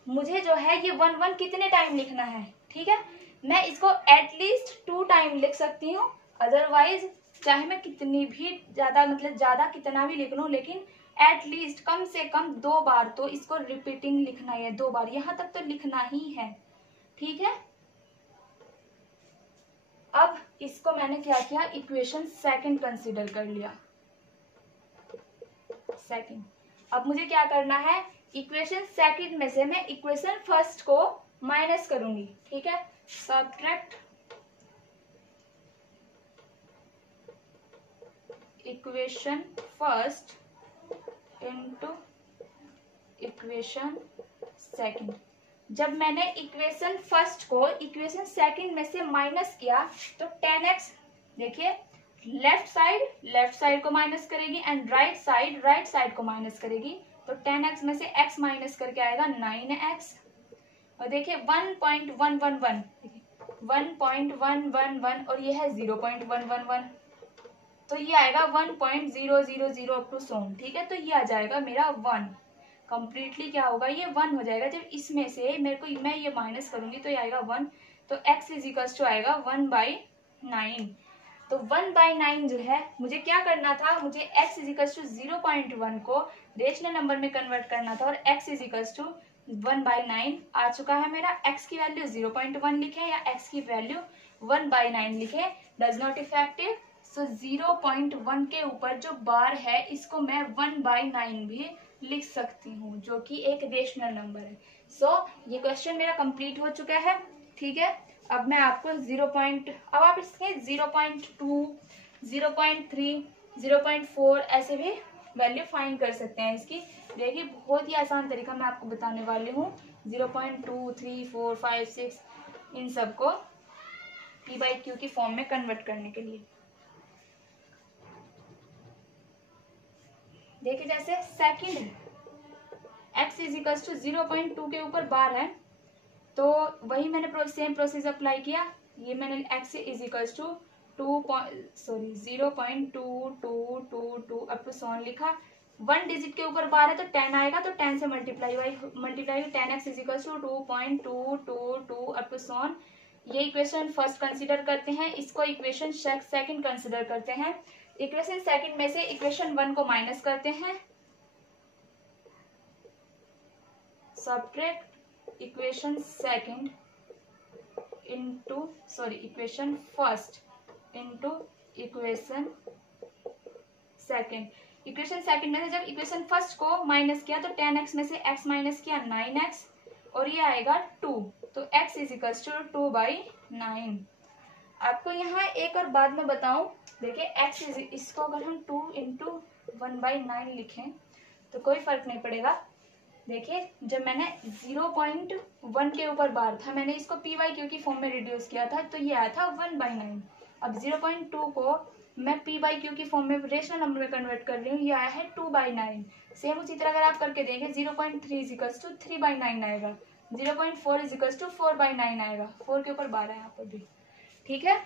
मुझे जो है ये 1 कितने टाइम लिखना है, ठीक है। मैं इसको एटलीस्ट 2 टाइम लिख सकती हूँ, अदरवाइज चाहे मैं कितनी भी ज्यादा, मतलब ज्यादा कितना भी लिख लूं, लेकिन एटलीस्ट कम से कम 2 बार तो इसको रिपीटिंग लिखना है, 2 बार यहाँ तक तो लिखना ही है, ठीक है। अब इसको मैंने क्या किया, इक्वेशन सेकंड कंसीडर कर लिया, सेकंड। अब मुझे क्या करना है, इक्वेशन सेकंड में से मैं इक्वेशन फर्स्ट को माइनस करूंगी, ठीक है। Subtract equation first into equation second. जब मैंने इक्वेशन फर्स्ट को इक्वेशन सेकंड में से माइनस किया तो 10x, देखिए लेफ्ट साइड को माइनस करेगी एंड राइट साइड को माइनस करेगी, तो 10x में से x माइनस करके आएगा 9x, और देखिए 1.111 और ये है 0.111, तो ये आएगा 1.000 अप टू सोन, ठीक है। तो ये आ जाएगा मेरा 1, कंप्लीटली क्या होगा, ये 1 हो जाएगा। जब इसमें से मैं ये माइनस करूंगी तो ये आएगा 1, तो x इज इक्वल्स टू आएगा 1/9। तो 1/9 जो है मुझे क्या करना था, मुझे x इज इक्वल्स टू 0.1 को रेशनल नंबर में कन्वर्ट करना था, और x इज इक्वल्स टू 1/9 आ चुका है मेरा। x की वैल्यू 0.1 लिखे या x की वैल्यू 1/9 लिखे, डज नॉट इफेक्टिव। सो 0.1 के ऊपर जो बार है इसको मैं 1/9 भी लिख सकती हूँ, जो कि एक रेशनल नंबर है। सो ये क्वेश्चन मेरा कंप्लीट हो चुका है, ठीक है। अब मैं आपको अब आप इसके 0.2, 0.3, 0.4 ऐसे भी वैल्यू फाइंड कर सकते हैं इसकी। देखिए बहुत ही आसान तरीका मैं आपको बताने वाली हूँ, 0.2, 3, 4, 5, 6 इन सबको p बाई क्यू की फॉर्म में कन्वर्ट करने के लिए। देखिए जैसे सेकंड है, x इज इक्वल्स टू 0.2 के ऊपर बार है, तो वही मैंने सेम प्रोसेस अप्लाई किया। ये मैंने x is equals to 0.2222 up to so on लिखा। 1 डिजिट के ऊपर बार है तो 10 आएगा, तो 10 से multiply 10x is equals to 2.222 up to so on. ये इक्वेशन फर्स्ट कंसीडर करते हैं, इसको इक्वेशन सेकंड कंसीडर करते हैं। इक्वेशन सेकंड में से इक्वेशन 1 को माइनस करते हैं, subtract equation second into equation first into equation second. Equation second में से जब इक्वेशन फर्स्ट को माइनस किया तो 10x में से x माइनस किया 9x और ये आएगा 2, तो x इज इक्वल्स टू 2/9। आपको यहाँ एक और बात मैं बताऊं, देखिए x इज, इसको अगर हम 2 इंटू 1/9 लिखें तो कोई फर्क नहीं पड़ेगा। देखिए जब मैंने 0.1 के ऊपर बार था, मैंने इसको p बाई क्यू की फॉर्म में रिड्यूस किया था, तो ये आया था 1/9। अब 0.2 को मैं p बाई क्यू की फॉर्म में रेशनल नंबर में कन्वर्ट कर रही हूँ, ये आया है 2/9। सेम उसी तरह अगर आप करके देंगे 0.3 इज इक्वल्स टू 3/9 आएगा, 0.4 इज इक्वल्स टू 4/9 आएगा। 4 के ऊपर 12 है यहाँ पर भी, ठीक है।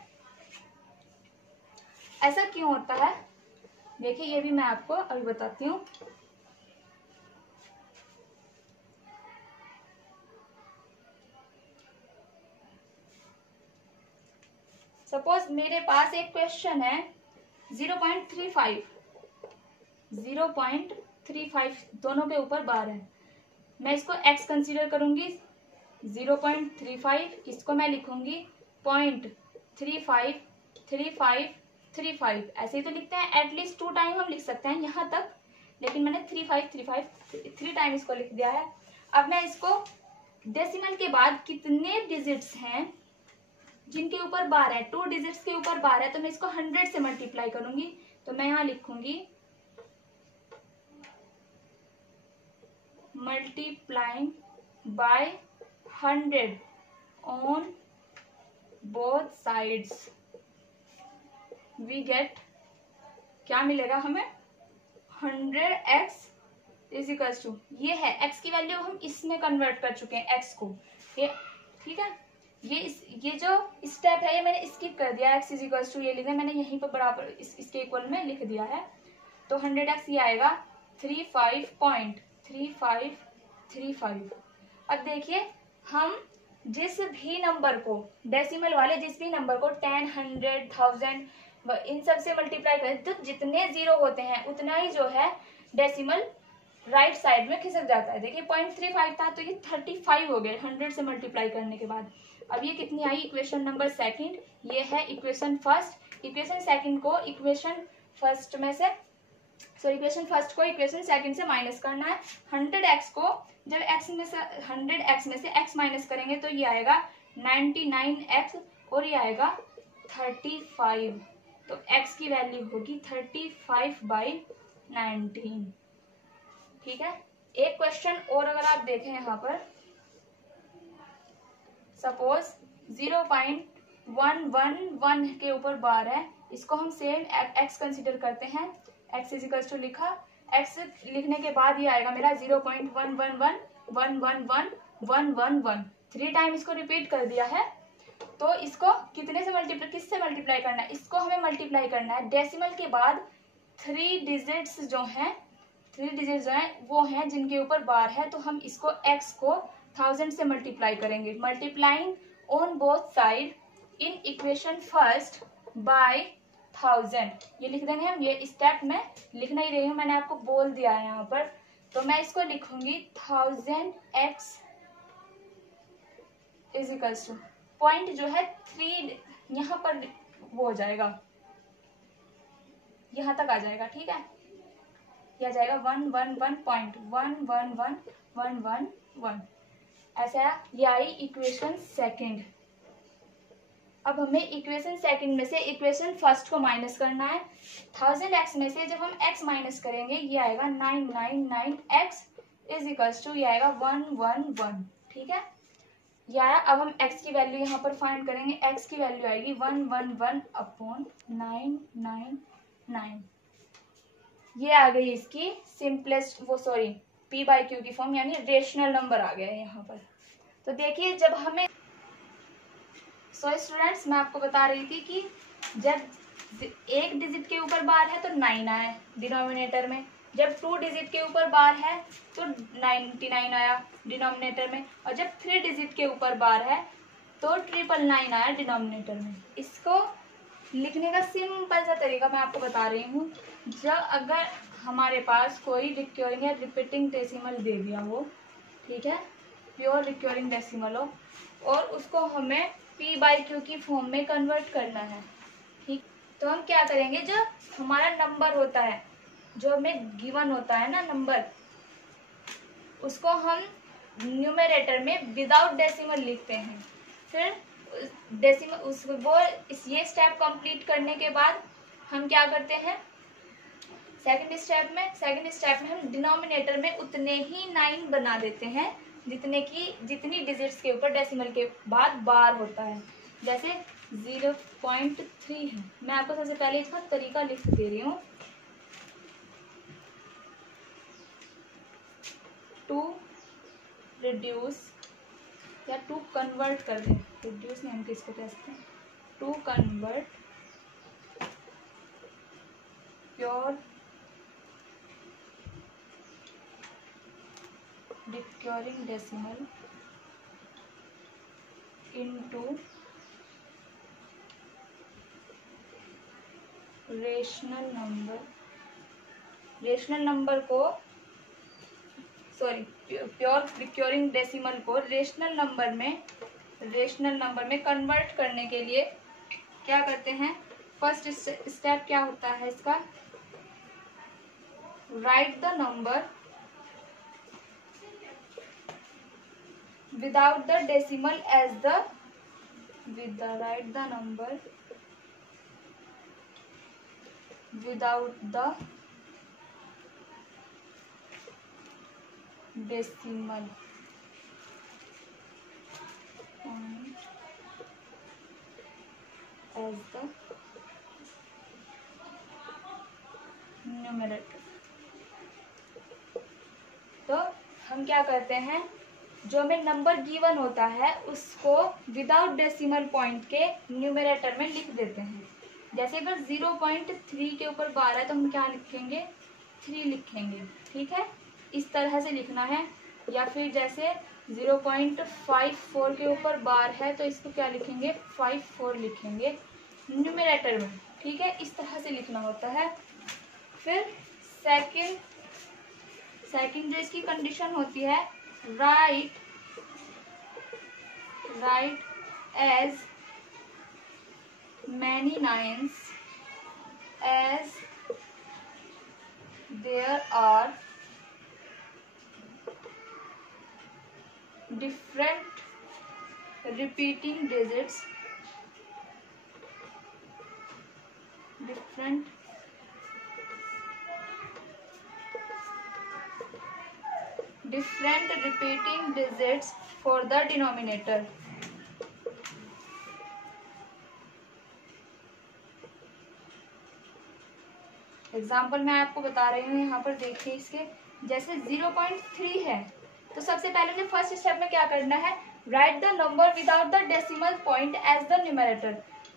ऐसा क्यों होता है देखिए, ये भी मैं आपको अभी बताती हूँ। सपोज मेरे पास एक क्वेश्चन है 0.35 दोनों के ऊपर बार है, मैं इसको x कंसीडर करूंगी 0.35, इसको मैं लिखूंगी 0.353535। ऐसे ही तो लिखते हैं, एटलीस्ट 2 टाइम हम लिख सकते हैं यहाँ तक, लेकिन मैंने 3 टाइम इसको लिख दिया है। अब मैं इसको डेसिमल के बाद कितने डिजिट्स हैं जिनके ऊपर बार है, 2 डिजिट्स के ऊपर बार है, तो मैं इसको 100 से मल्टीप्लाई करूंगी। तो मैं यहाँ लिखूंगी multiplying by 100 on both sides, we get, क्या मिलेगा हमें, 100x इज इक्वल्स टू, ये है x की वैल्यू हम इसमें कन्वर्ट कर चुके हैं x को, ये ठीक है। ये जो स्टेप है ये मैंने स्किप कर दिया, x इज इक्वल्स टू ये लिखा मैंने यहीं पर बराबर इसके इक्वल में लिख दिया है। तो 100x ये आएगा 35.3535। अब देखिए हम जिस भी नंबर को, डेसिमल वाले जिस भी नंबर को 10, 100, 1000 इन सब से मल्टीप्लाई करें तो जितने जीरो होते हैं उतना ही जो है डेसिमल राइट साइड में खिसक जाता है। देखिए 0.35 था तो ये 35 हो गए 100 से मल्टीप्लाई करने के बाद। अब ये कितनी आई, इक्वेशन नंबर सेकंड, ये है इक्वेशन फर्स्ट। इक्वेशन सेकंड को इक्वेशन फर्स्ट में से इक्वेशन फर्स्ट को इक्वेशन सेकंड से माइनस करना है। 100x को जब x में से 100x में से x माइनस करेंगे तो ये आएगा 99x और ये आएगा 35। तो x की वैल्यू होगी 35/19, ठीक है। एक क्वेश्चन और अगर आप देखें यहाँ पर, सपोज 0.111 के ऊपर बार है, इसको हम सेम x कंसीडर करते हैं। x इज इक्वल्स टू लिखा, x लिखने के बाद ये आएगा मेरा 0.11111111 3 टाइम इसको रिपीट कर दिया है। तो इसको कितने से किससे मल्टीप्लाई करना है, इसको हमें मल्टीप्लाई करना है डेसिमल के बाद 3 डिजिट्स जो हैं वो हैं जिनके ऊपर बार है, तो हम इसको x को 1000 से मल्टीप्लाई करेंगे। Multiplying on both side in equation first by 1000, ये लिख देंगे हम। ये स्टेप में लिखना ही रही हूँ, मैंने आपको बोल दिया है यहाँ पर। तो मैं इसको लिखूंगी 1000x is equals to, point जो है 3 यहाँ पर वो हो जाएगा, यहाँ तक आ जाएगा, ठीक है। यह आ जाएगा 111.111111 ऐसा। ये आई इक्वेशन सेकंड। अब हमें इक्वेशन सेकंड में से इक्वेशन फर्स्ट को माइनस करना है। 1000x में से जब हम x माइनस करेंगे ये आएगा 999x इज इक्वल्स टू, ये आएगा 111, ठीक है। ये आया। अब हम x की वैल्यू यहाँ पर फाइंड करेंगे। x की वैल्यू आएगी 111/999। ये आ गई इसकी सिंपलेस्ट p/q की फॉर्म, यानी रेशनल नंबर आ गया है यहाँ पर। तो देखिए जब हमें स्टूडेंट्स, मैं आपको बता रही थी कि जब एक डिजिट के ऊपर बार है तो 9 आया डिनोमिनेटर में, जब 2 डिजिट के ऊपर बार है तो 99 आया डिनोमिनेटर में, और जब 3 डिजिट के ऊपर बार है तो 999 आया डिनोमिनेटर में। इसको लिखने का सिंपल सा तरीका मैं आपको बता रही हूँ। जब अगर हमारे पास कोई रिक्योरिंग या रिपीटिंग डेसिमल दे दिया हो, ठीक है, प्योर रिक्योरिंग डेसिमल हो, और उसको हमें p/q की फॉर्म में कन्वर्ट करना है, ठीक, तो हम क्या करेंगे, जो हमारा नंबर होता है, जो हमें गिवन होता है ना नंबर, उसको हम न्यूमरेटर में विदाउट डेसिमल लिखते हैं। फिर डेसिमल ये स्टेप कंप्लीट करने के बाद हम क्या करते हैं, सेकंड स्टेप में हम डिनोमिनेटर में उतने ही 9 बना देते हैं जितनी डिजिट्स के ऊपर डेसिमल के बाद बार होता है। जैसे 0.3 है, मैं आपको सबसे पहले इसका तरीका लिख दे रही हूँ। टू रिड्यूस या टू कन्वर्ट कर दें, रिड्यूस नहीं, हम किसको कह सकते हैं, to convert pure recurring decimal into rational number को प्योर रिक्योरिंग डेसिमल को रेशनल नंबर में कन्वर्ट करने के लिए क्या करते हैं, फर्स्ट स्टेप क्या होता है इसका, right the number without the decimal as the without the number without the decimal point as the numerator। तो हम क्या करते हैं, जो हमें नंबर गिवन होता है उसको विदाउट डेसिमल पॉइंट के न्यूमरेटर में लिख देते हैं। जैसे अगर 0.3 के ऊपर बार है तो हम क्या लिखेंगे, 3 लिखेंगे, ठीक है, इस तरह से लिखना है। या फिर जैसे 0.54 के ऊपर बार है तो इसको क्या लिखेंगे, 54 लिखेंगे न्यूमरेटर में, ठीक है, इस तरह से लिखना होता है। फिर सेकंड जो इसकी कंडीशन होती है, right as many nines as there are different repeating digits for the denominator। Example मैं आपको बता रही हूँ, यहाँ पर देखिए इसके, जैसे 0.3 है तो सबसे पहले मुझे फर्स्ट स्टेप में क्या करना है, write the number without the decimal point as the numerator.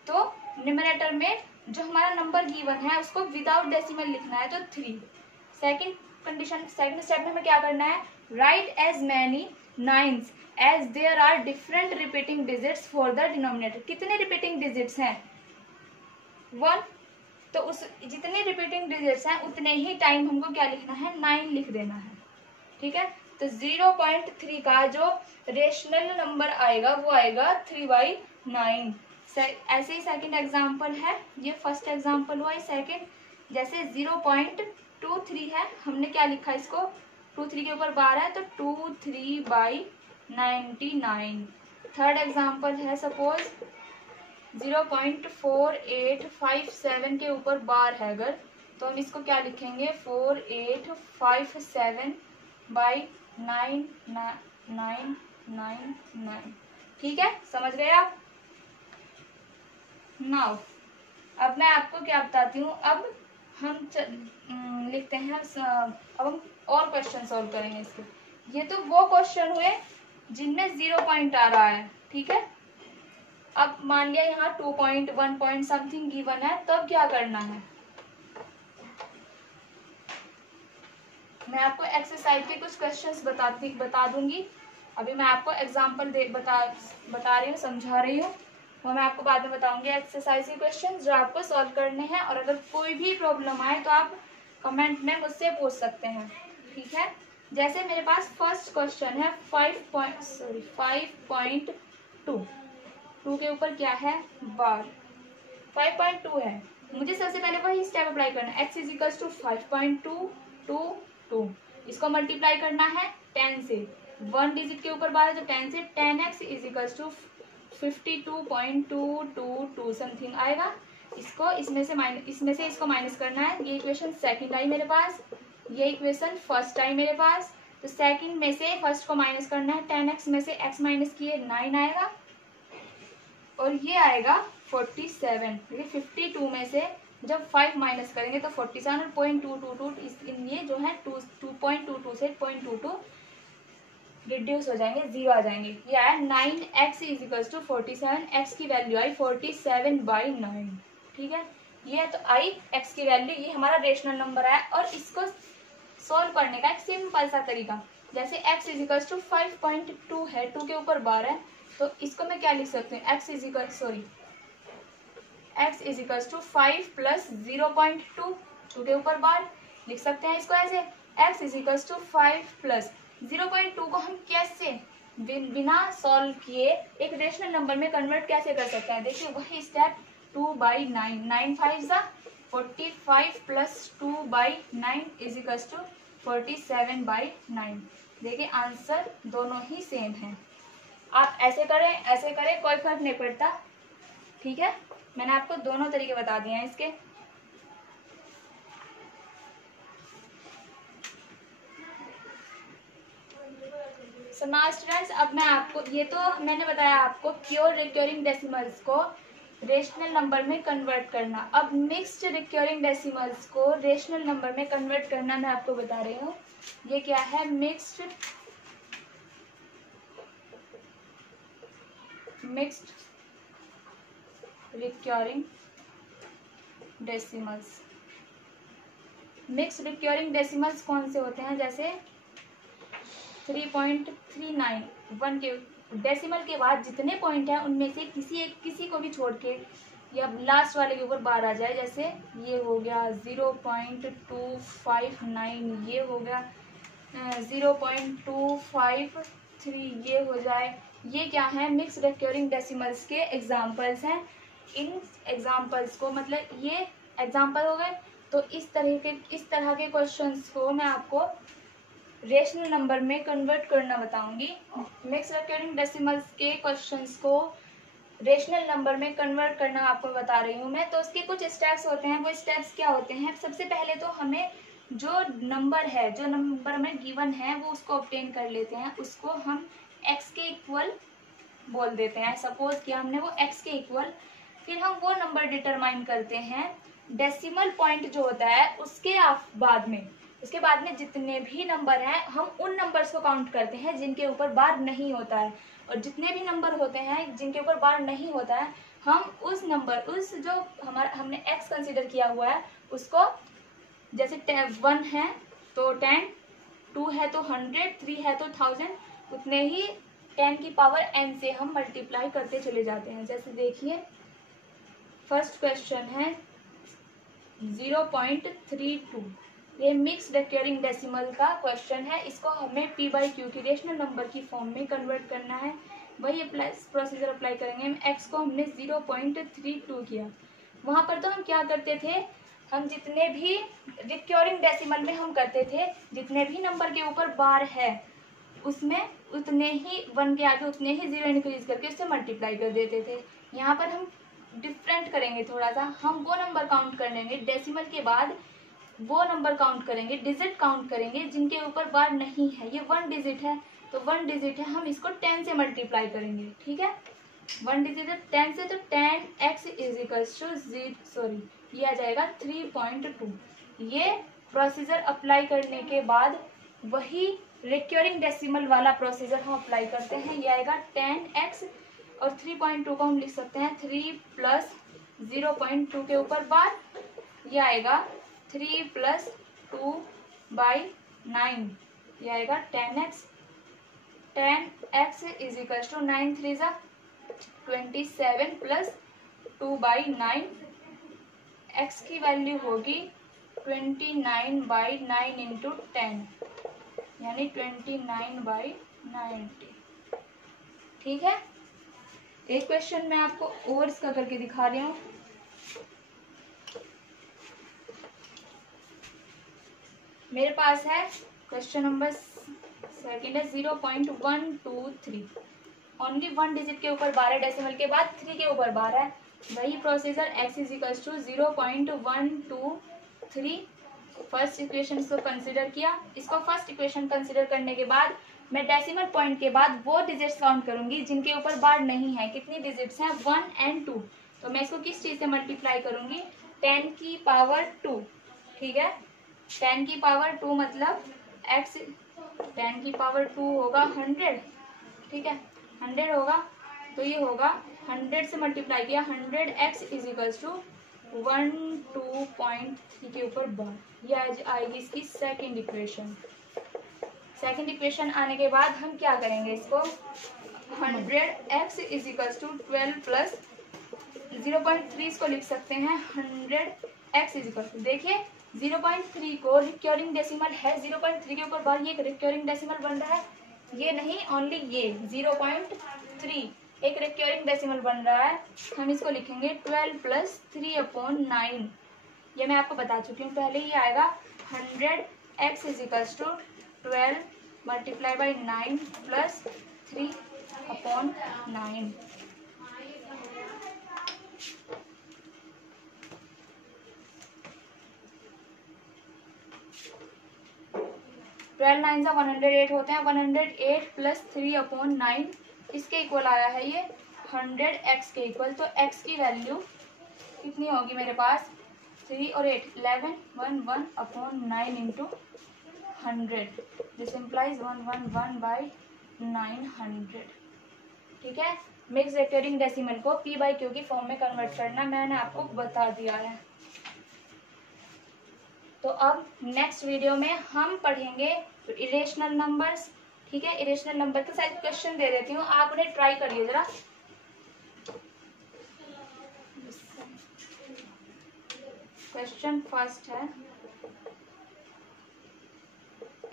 तो न्यूमरेटर में जो हमारा नंबर गिवन है उसको विदाउट डेसिमल लिखना है, तो 3। सेकंड स्टेप में हमें क्या करना है, write as many nines as there are different repeating digits for the denominator. कितने रिपीटिंग डिजिट्स हैं, 1, तो उस जितने रिपीटिंग डिजिट्स हैं उतने ही टाइम हमको क्या लिखना है, 9 लिख देना है, ठीक है। तो 0.3 का जो रेशनल नंबर आएगा वो आएगा 3/9। ऐसे ही सेकंड एग्जांपल है, ये फर्स्ट एग्जांपल हुआ, सेकंड जैसे 0.23 है, हमने क्या लिखा इसको, 23 के ऊपर 12 है तो 23/99। थर्ड एग्जांपल है, सपोज 0.4857 के ऊपर बार है अगर, तो हम इसको क्या लिखेंगे, 4857/9999। ठीक है, समझ गए आप। नाउ अब मैं आपको क्या बताती हूँ। अब हम लिखते हैं, अब हम और क्वेश्चन सॉल्व करेंगे इसके। ये तो वो क्वेश्चन हुए जिनमें 0 पॉइंट आ रहा है, ठीक है। अब मान लिया यहाँ 2 पॉइंट 1 पॉइंट समथिंग गिवन है, तब क्या करना है। मैं आपको एक्सरसाइज के कुछ क्वेश्चंस बता दूंगी। अभी मैं आपको एग्जांपल बता रही हूँ, समझा रही हूँ, वो मैं आपको बाद में बताऊंगी। एक्सरसाइज के क्वेश्चन जो आपको सॉल्व करने हैं, और अगर कोई भी प्रॉब्लम आए तो आप कमेंट में मुझसे पूछ सकते हैं, ठीक है। जैसे मेरे पास फर्स्ट क्वेश्चन है 5.2 के ऊपर क्या है, बार 5.2 है। मुझे सबसे पहले वही स्टेप अप्लाई करना है। x इज इक्वल्स टू 5.222, इसको मल्टीप्लाई करना है 10 से। 1 डिजिट के ऊपर बार है तो 10 से 10x is equals to 52.222 something आएगा। इसको इसमें से इसको माइनस करना है। ये इक्वेशन सेकंड आई मेरे पास, ये इक्वेशन फर्स्ट आई मेरे पास। तो सेकंड में से फर्स्ट को माइनस करना है, 10x में से x माइनस किए 9 आएगा, और ये आएगा 47। देखिए 52 में से जब 5 माइनस करेंगे तो 47 और 0.222 ये जो है 2.22 से 0.22 रिड्यूस हो जाएंगे, 0 आ जाएंगे। ये आया 9x is equals to 47, x की वैल्यू आई 47/9, ठीक है। ये तो आई x की वैल्यू, ये हमारा रेशनल नंबर आया। और इसको सॉल्व करने का एक सिंपल सा तरीका, जैसे x इज इक्वल्स टू 5.2 है, 2 के ऊपर बार है, तो इसको मैं क्या लिख सकती हूँ, x is equals to 5 plus 0.2, 2 के ऊपर बार लिख सकते हैं इसको ऐसे। x is equals to 5 plus 0.2 को हम कैसे बिना सॉल्व किए एक रेशनल नंबर में कन्वर्ट कैसे कर सकते हैं। देखिए वही स्टेप 2/9, 9 5 जा 45 प्लस 2/9 इज इक्वल्स टू 47/9। देखिए आंसर दोनों ही सेम है। आप ऐसे करें कोई फर्क नहीं पड़ता, ठीक है। मैंने आपको दोनों तरीके बता दिए हैं इसके। सो नाउ स्टूडेंट्स, अब मैं आपको, ये तो मैंने बताया आपको प्योर रिकरिंग डेसिमल्स को रेशनल नंबर में कन्वर्ट करना। अब मिक्स्ड रिकरिंग डेसिमल्स को रेशनल नंबर में कन्वर्ट करना मैं आपको बता रही हूँ। ये क्या है, mixed recurring decimals. Mixed recurring decimals कौन से होते हैं, जैसे 3.39, 1 के डेसिमल के बाद जितने पॉइंट हैं उनमें से किसी को भी छोड़ के या लास्ट वाले के ऊपर बार आ जाए। जैसे ये हो गया 0.259, ये हो गया 0.253, ये हो जाए। ये क्या है, मिक्स रिकरिंग डेसिमल्स के एग्जाम्पल्स हैं। इन एग्जाम्पल्स को, मतलब ये एग्जाम्पल हो गए। तो इस तरह के क्वेश्चंस को मैं आपको रेशनल नंबर में कन्वर्ट करना बताऊंगी। मिक्स रिकरिंग डेसिमल्स के क्वेश्चंस को रेशनल नंबर में कन्वर्ट करना आपको बता रही हूँ मैं। तो उसके कुछ स्टेप्स होते हैं। वो स्टेप्स क्या होते हैं, सबसे पहले तो हमें जो नंबर में गिवन है वो उसको ऑब्टेन कर लेते हैं। उसको हम x के इक्वल बोल देते हैं। सपोज किया हमने वो x के इक्वल, फिर हम वो नंबर डिटरमाइन करते हैं। डेसिमल पॉइंट जो होता है उसके बाद में जितने भी नंबर हैं हम उन नंबर्स को काउंट करते हैं जिनके ऊपर बार नहीं होता है। और जितने भी नंबर होते हैं जिनके ऊपर बार नहीं होता है, हम उस जो हमने x कंसीडर किया हुआ है उसको, जैसे 1 है तो 10, 2 है तो 100, 3 है तो 1000, उतने ही 10 की पावर n से हम मल्टीप्लाई करते चले जाते हैं। जैसे देखिए फर्स्ट क्वेश्चन है 0.32, ये मिक्स रिकरिंग डेसिमल का क्वेश्चन है। इसको हमें p/q की रेशनल नंबर की फॉर्म में कन्वर्ट करना है। वही प्रोसीजर अप्लाई करेंगे। हम x को हमने 0.32 किया। वहां पर तो हम क्या करते थे, हम जितने भी रिकरिंग डेसिमल में हम करते थे, जितने भी नंबर के ऊपर बार है उसमें उतने ही 1 के आगे उतने ही 0 इंक्रीज करके उससे मल्टीप्लाई कर देते थे। यहाँ पर हम डिफरेंट करेंगे थोड़ा सा। हम वो नंबर काउंट कर लेंगे डेसिमल के बाद, वो नंबर काउंट करेंगे, डिजिट काउंट करेंगे जिनके ऊपर बार नहीं है। ये 1 डिजिट है तो 1 डिजिट है, हम इसको 10 से मल्टीप्लाई करेंगे, ठीक है। 1 डिजिट है 10 से, तो 10x इज इक्वल्स टू ये आ जाएगा 3.2। ये प्रोसीजर अप्लाई करने के बाद वही रिक्योरिंग डेसिमल वाला प्रोसीजर हम अप्लाई करते हैं। ये आएगा 10x और 3.2 को हम लिख सकते हैं 3 प्लस 0.2 के ऊपर बार, ये आएगा 3 प्लस 2/9, ये आएगा 10x। 10x is equal to 9 3 जा 27 प्लस 2/9, x की वैल्यू होगी 29/9 इंटू 10, यानी 29/90, ठीक है। एक क्वेश्चन मैं आपको और इसका करके दिखा रही हूँ। मेरे पास है क्वेश्चन नंबर सेकंड है 0.123, ओनली 1 डिजिट के ऊपर 12, डेसिमल के बाद 3 के ऊपर 12 है। वही procedure x is equal to 0.123। First equation को कंसिडर किया। इसको फर्स्ट इक्वेशन कंसिडर करने के बाद मैं डेसिमल पॉइंट के बाद वो डिजिट्स काउंट करूंगी जिनके ऊपर बार नहीं है। कितनी डिजिट्स हैं? 1 और 2। तो मैं इसको किस चीज से मल्टीप्लाई करूंगी? 10 की पावर 2, ठीक है। 10 की पावर 2 मतलब x 10 की पावर 2 होगा 100, ठीक है। 100 होगा तो ये होगा 100 से मल्टीप्लाई किया 100x इज इक्वल्स टू 102.3 के ऊपर बार। ये आएगी इसकी सेकंड इक्वेशन। सेकंड इक्वेशन आने के बाद हम क्या करेंगे? इसको 100x is equals to 12 plus 0.3 इसको लिख सकते हैं 100x इज इक्वल टू, देखिए 0.3 को रिक्योरिंग डेसिमल है, 0.3 के ऊपर बार ये एक रिक्योरिंग डेसिमल बन रहा है, ये नहीं ओनली ये 0.3 एक रिक्योरिंग डेसिमल बन रहा है। हम इसको लिखेंगे 12 प्लस 3/9। ये मैं आपको बता चुकी हूँ पहले। ही आएगा 100x is equals to 12 multiply by 9 plus 3/9। 12 9 से 108 होते हैं। 108 प्लस 3/9 इसके इक्वल आया है ये 100x के इक्वल। तो x की वैल्यू कितनी होगी मेरे पास? 3 और 8 11 1/9 इंटू 100, दिस इम्प्लाइज 111/900, ठीक है। मिक्स रिकरिंग डेसिमल को p/q की फॉर्म में कन्वर्ट करना मैंने आपको बता दिया है। तो अब नेक्स्ट वीडियो में हम पढ़ेंगे इरेशनल नंबर्स, ठीक है। इरेशनल नंबर के साथ क्वेश्चन दे देती हूँ, आप उन्हें ट्राई करिए जरा। क्वेश्चन फर्स्ट है,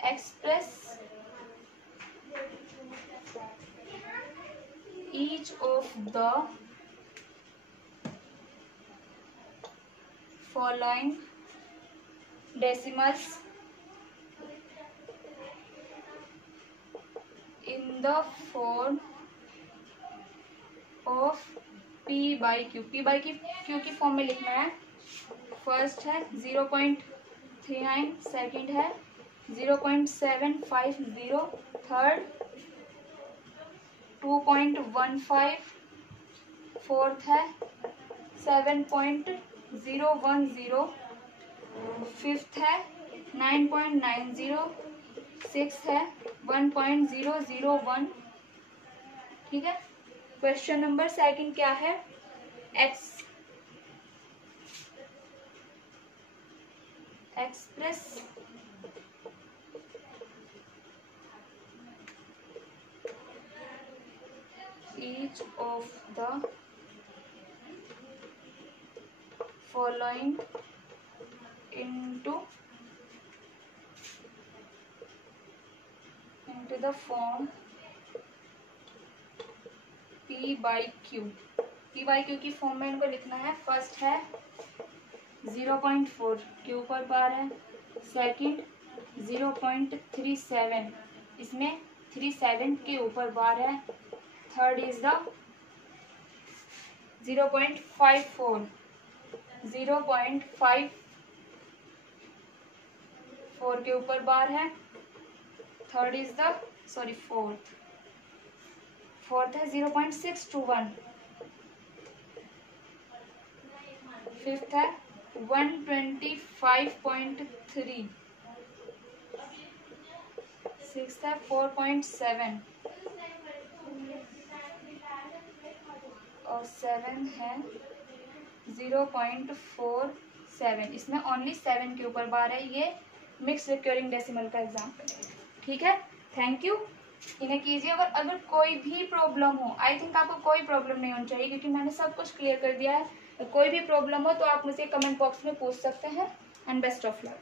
express each of the following decimals in the form of p/q। p/q की फॉर्म में लिखना है। फर्स्ट है 0.39, सेकंड है 0.750, थर्ड 2.15, फोर्थ है 7.010, फिफ्थ है 9.90, सिक्स है 1.001, ठीक है। क्वेश्चन नंबर सेकंड क्या है? Express each of the following into the form p/q। p/q की फॉर्म में इनको लिखना है। फर्स्ट है 0.4 के ऊपर बार है, सेकंड 0.37 इसमें 37 के ऊपर बार है, थर्ड इज द 0.54 के ऊपर बार है, third is the sorry fourth है 0.621, फिफ्थ है 125.3, सिक्स्थ है 4.7 और सेवन है 0.47। इसमें ओनली 7 के ऊपर बार है। ये मिक्स रिकरिंग डेसिमल का एग्जाम्पल है। ठीक है, थैंक यू। इन्हें कीजिए। अगर कोई भी प्रॉब्लम हो, आई थिंक आपको कोई प्रॉब्लम नहीं होनी चाहिए क्योंकि मैंने सब कुछ क्लियर कर दिया है। कोई भी प्रॉब्लम हो तो आप मुझे कमेंट बॉक्स में पूछ सकते हैं। And best of luck.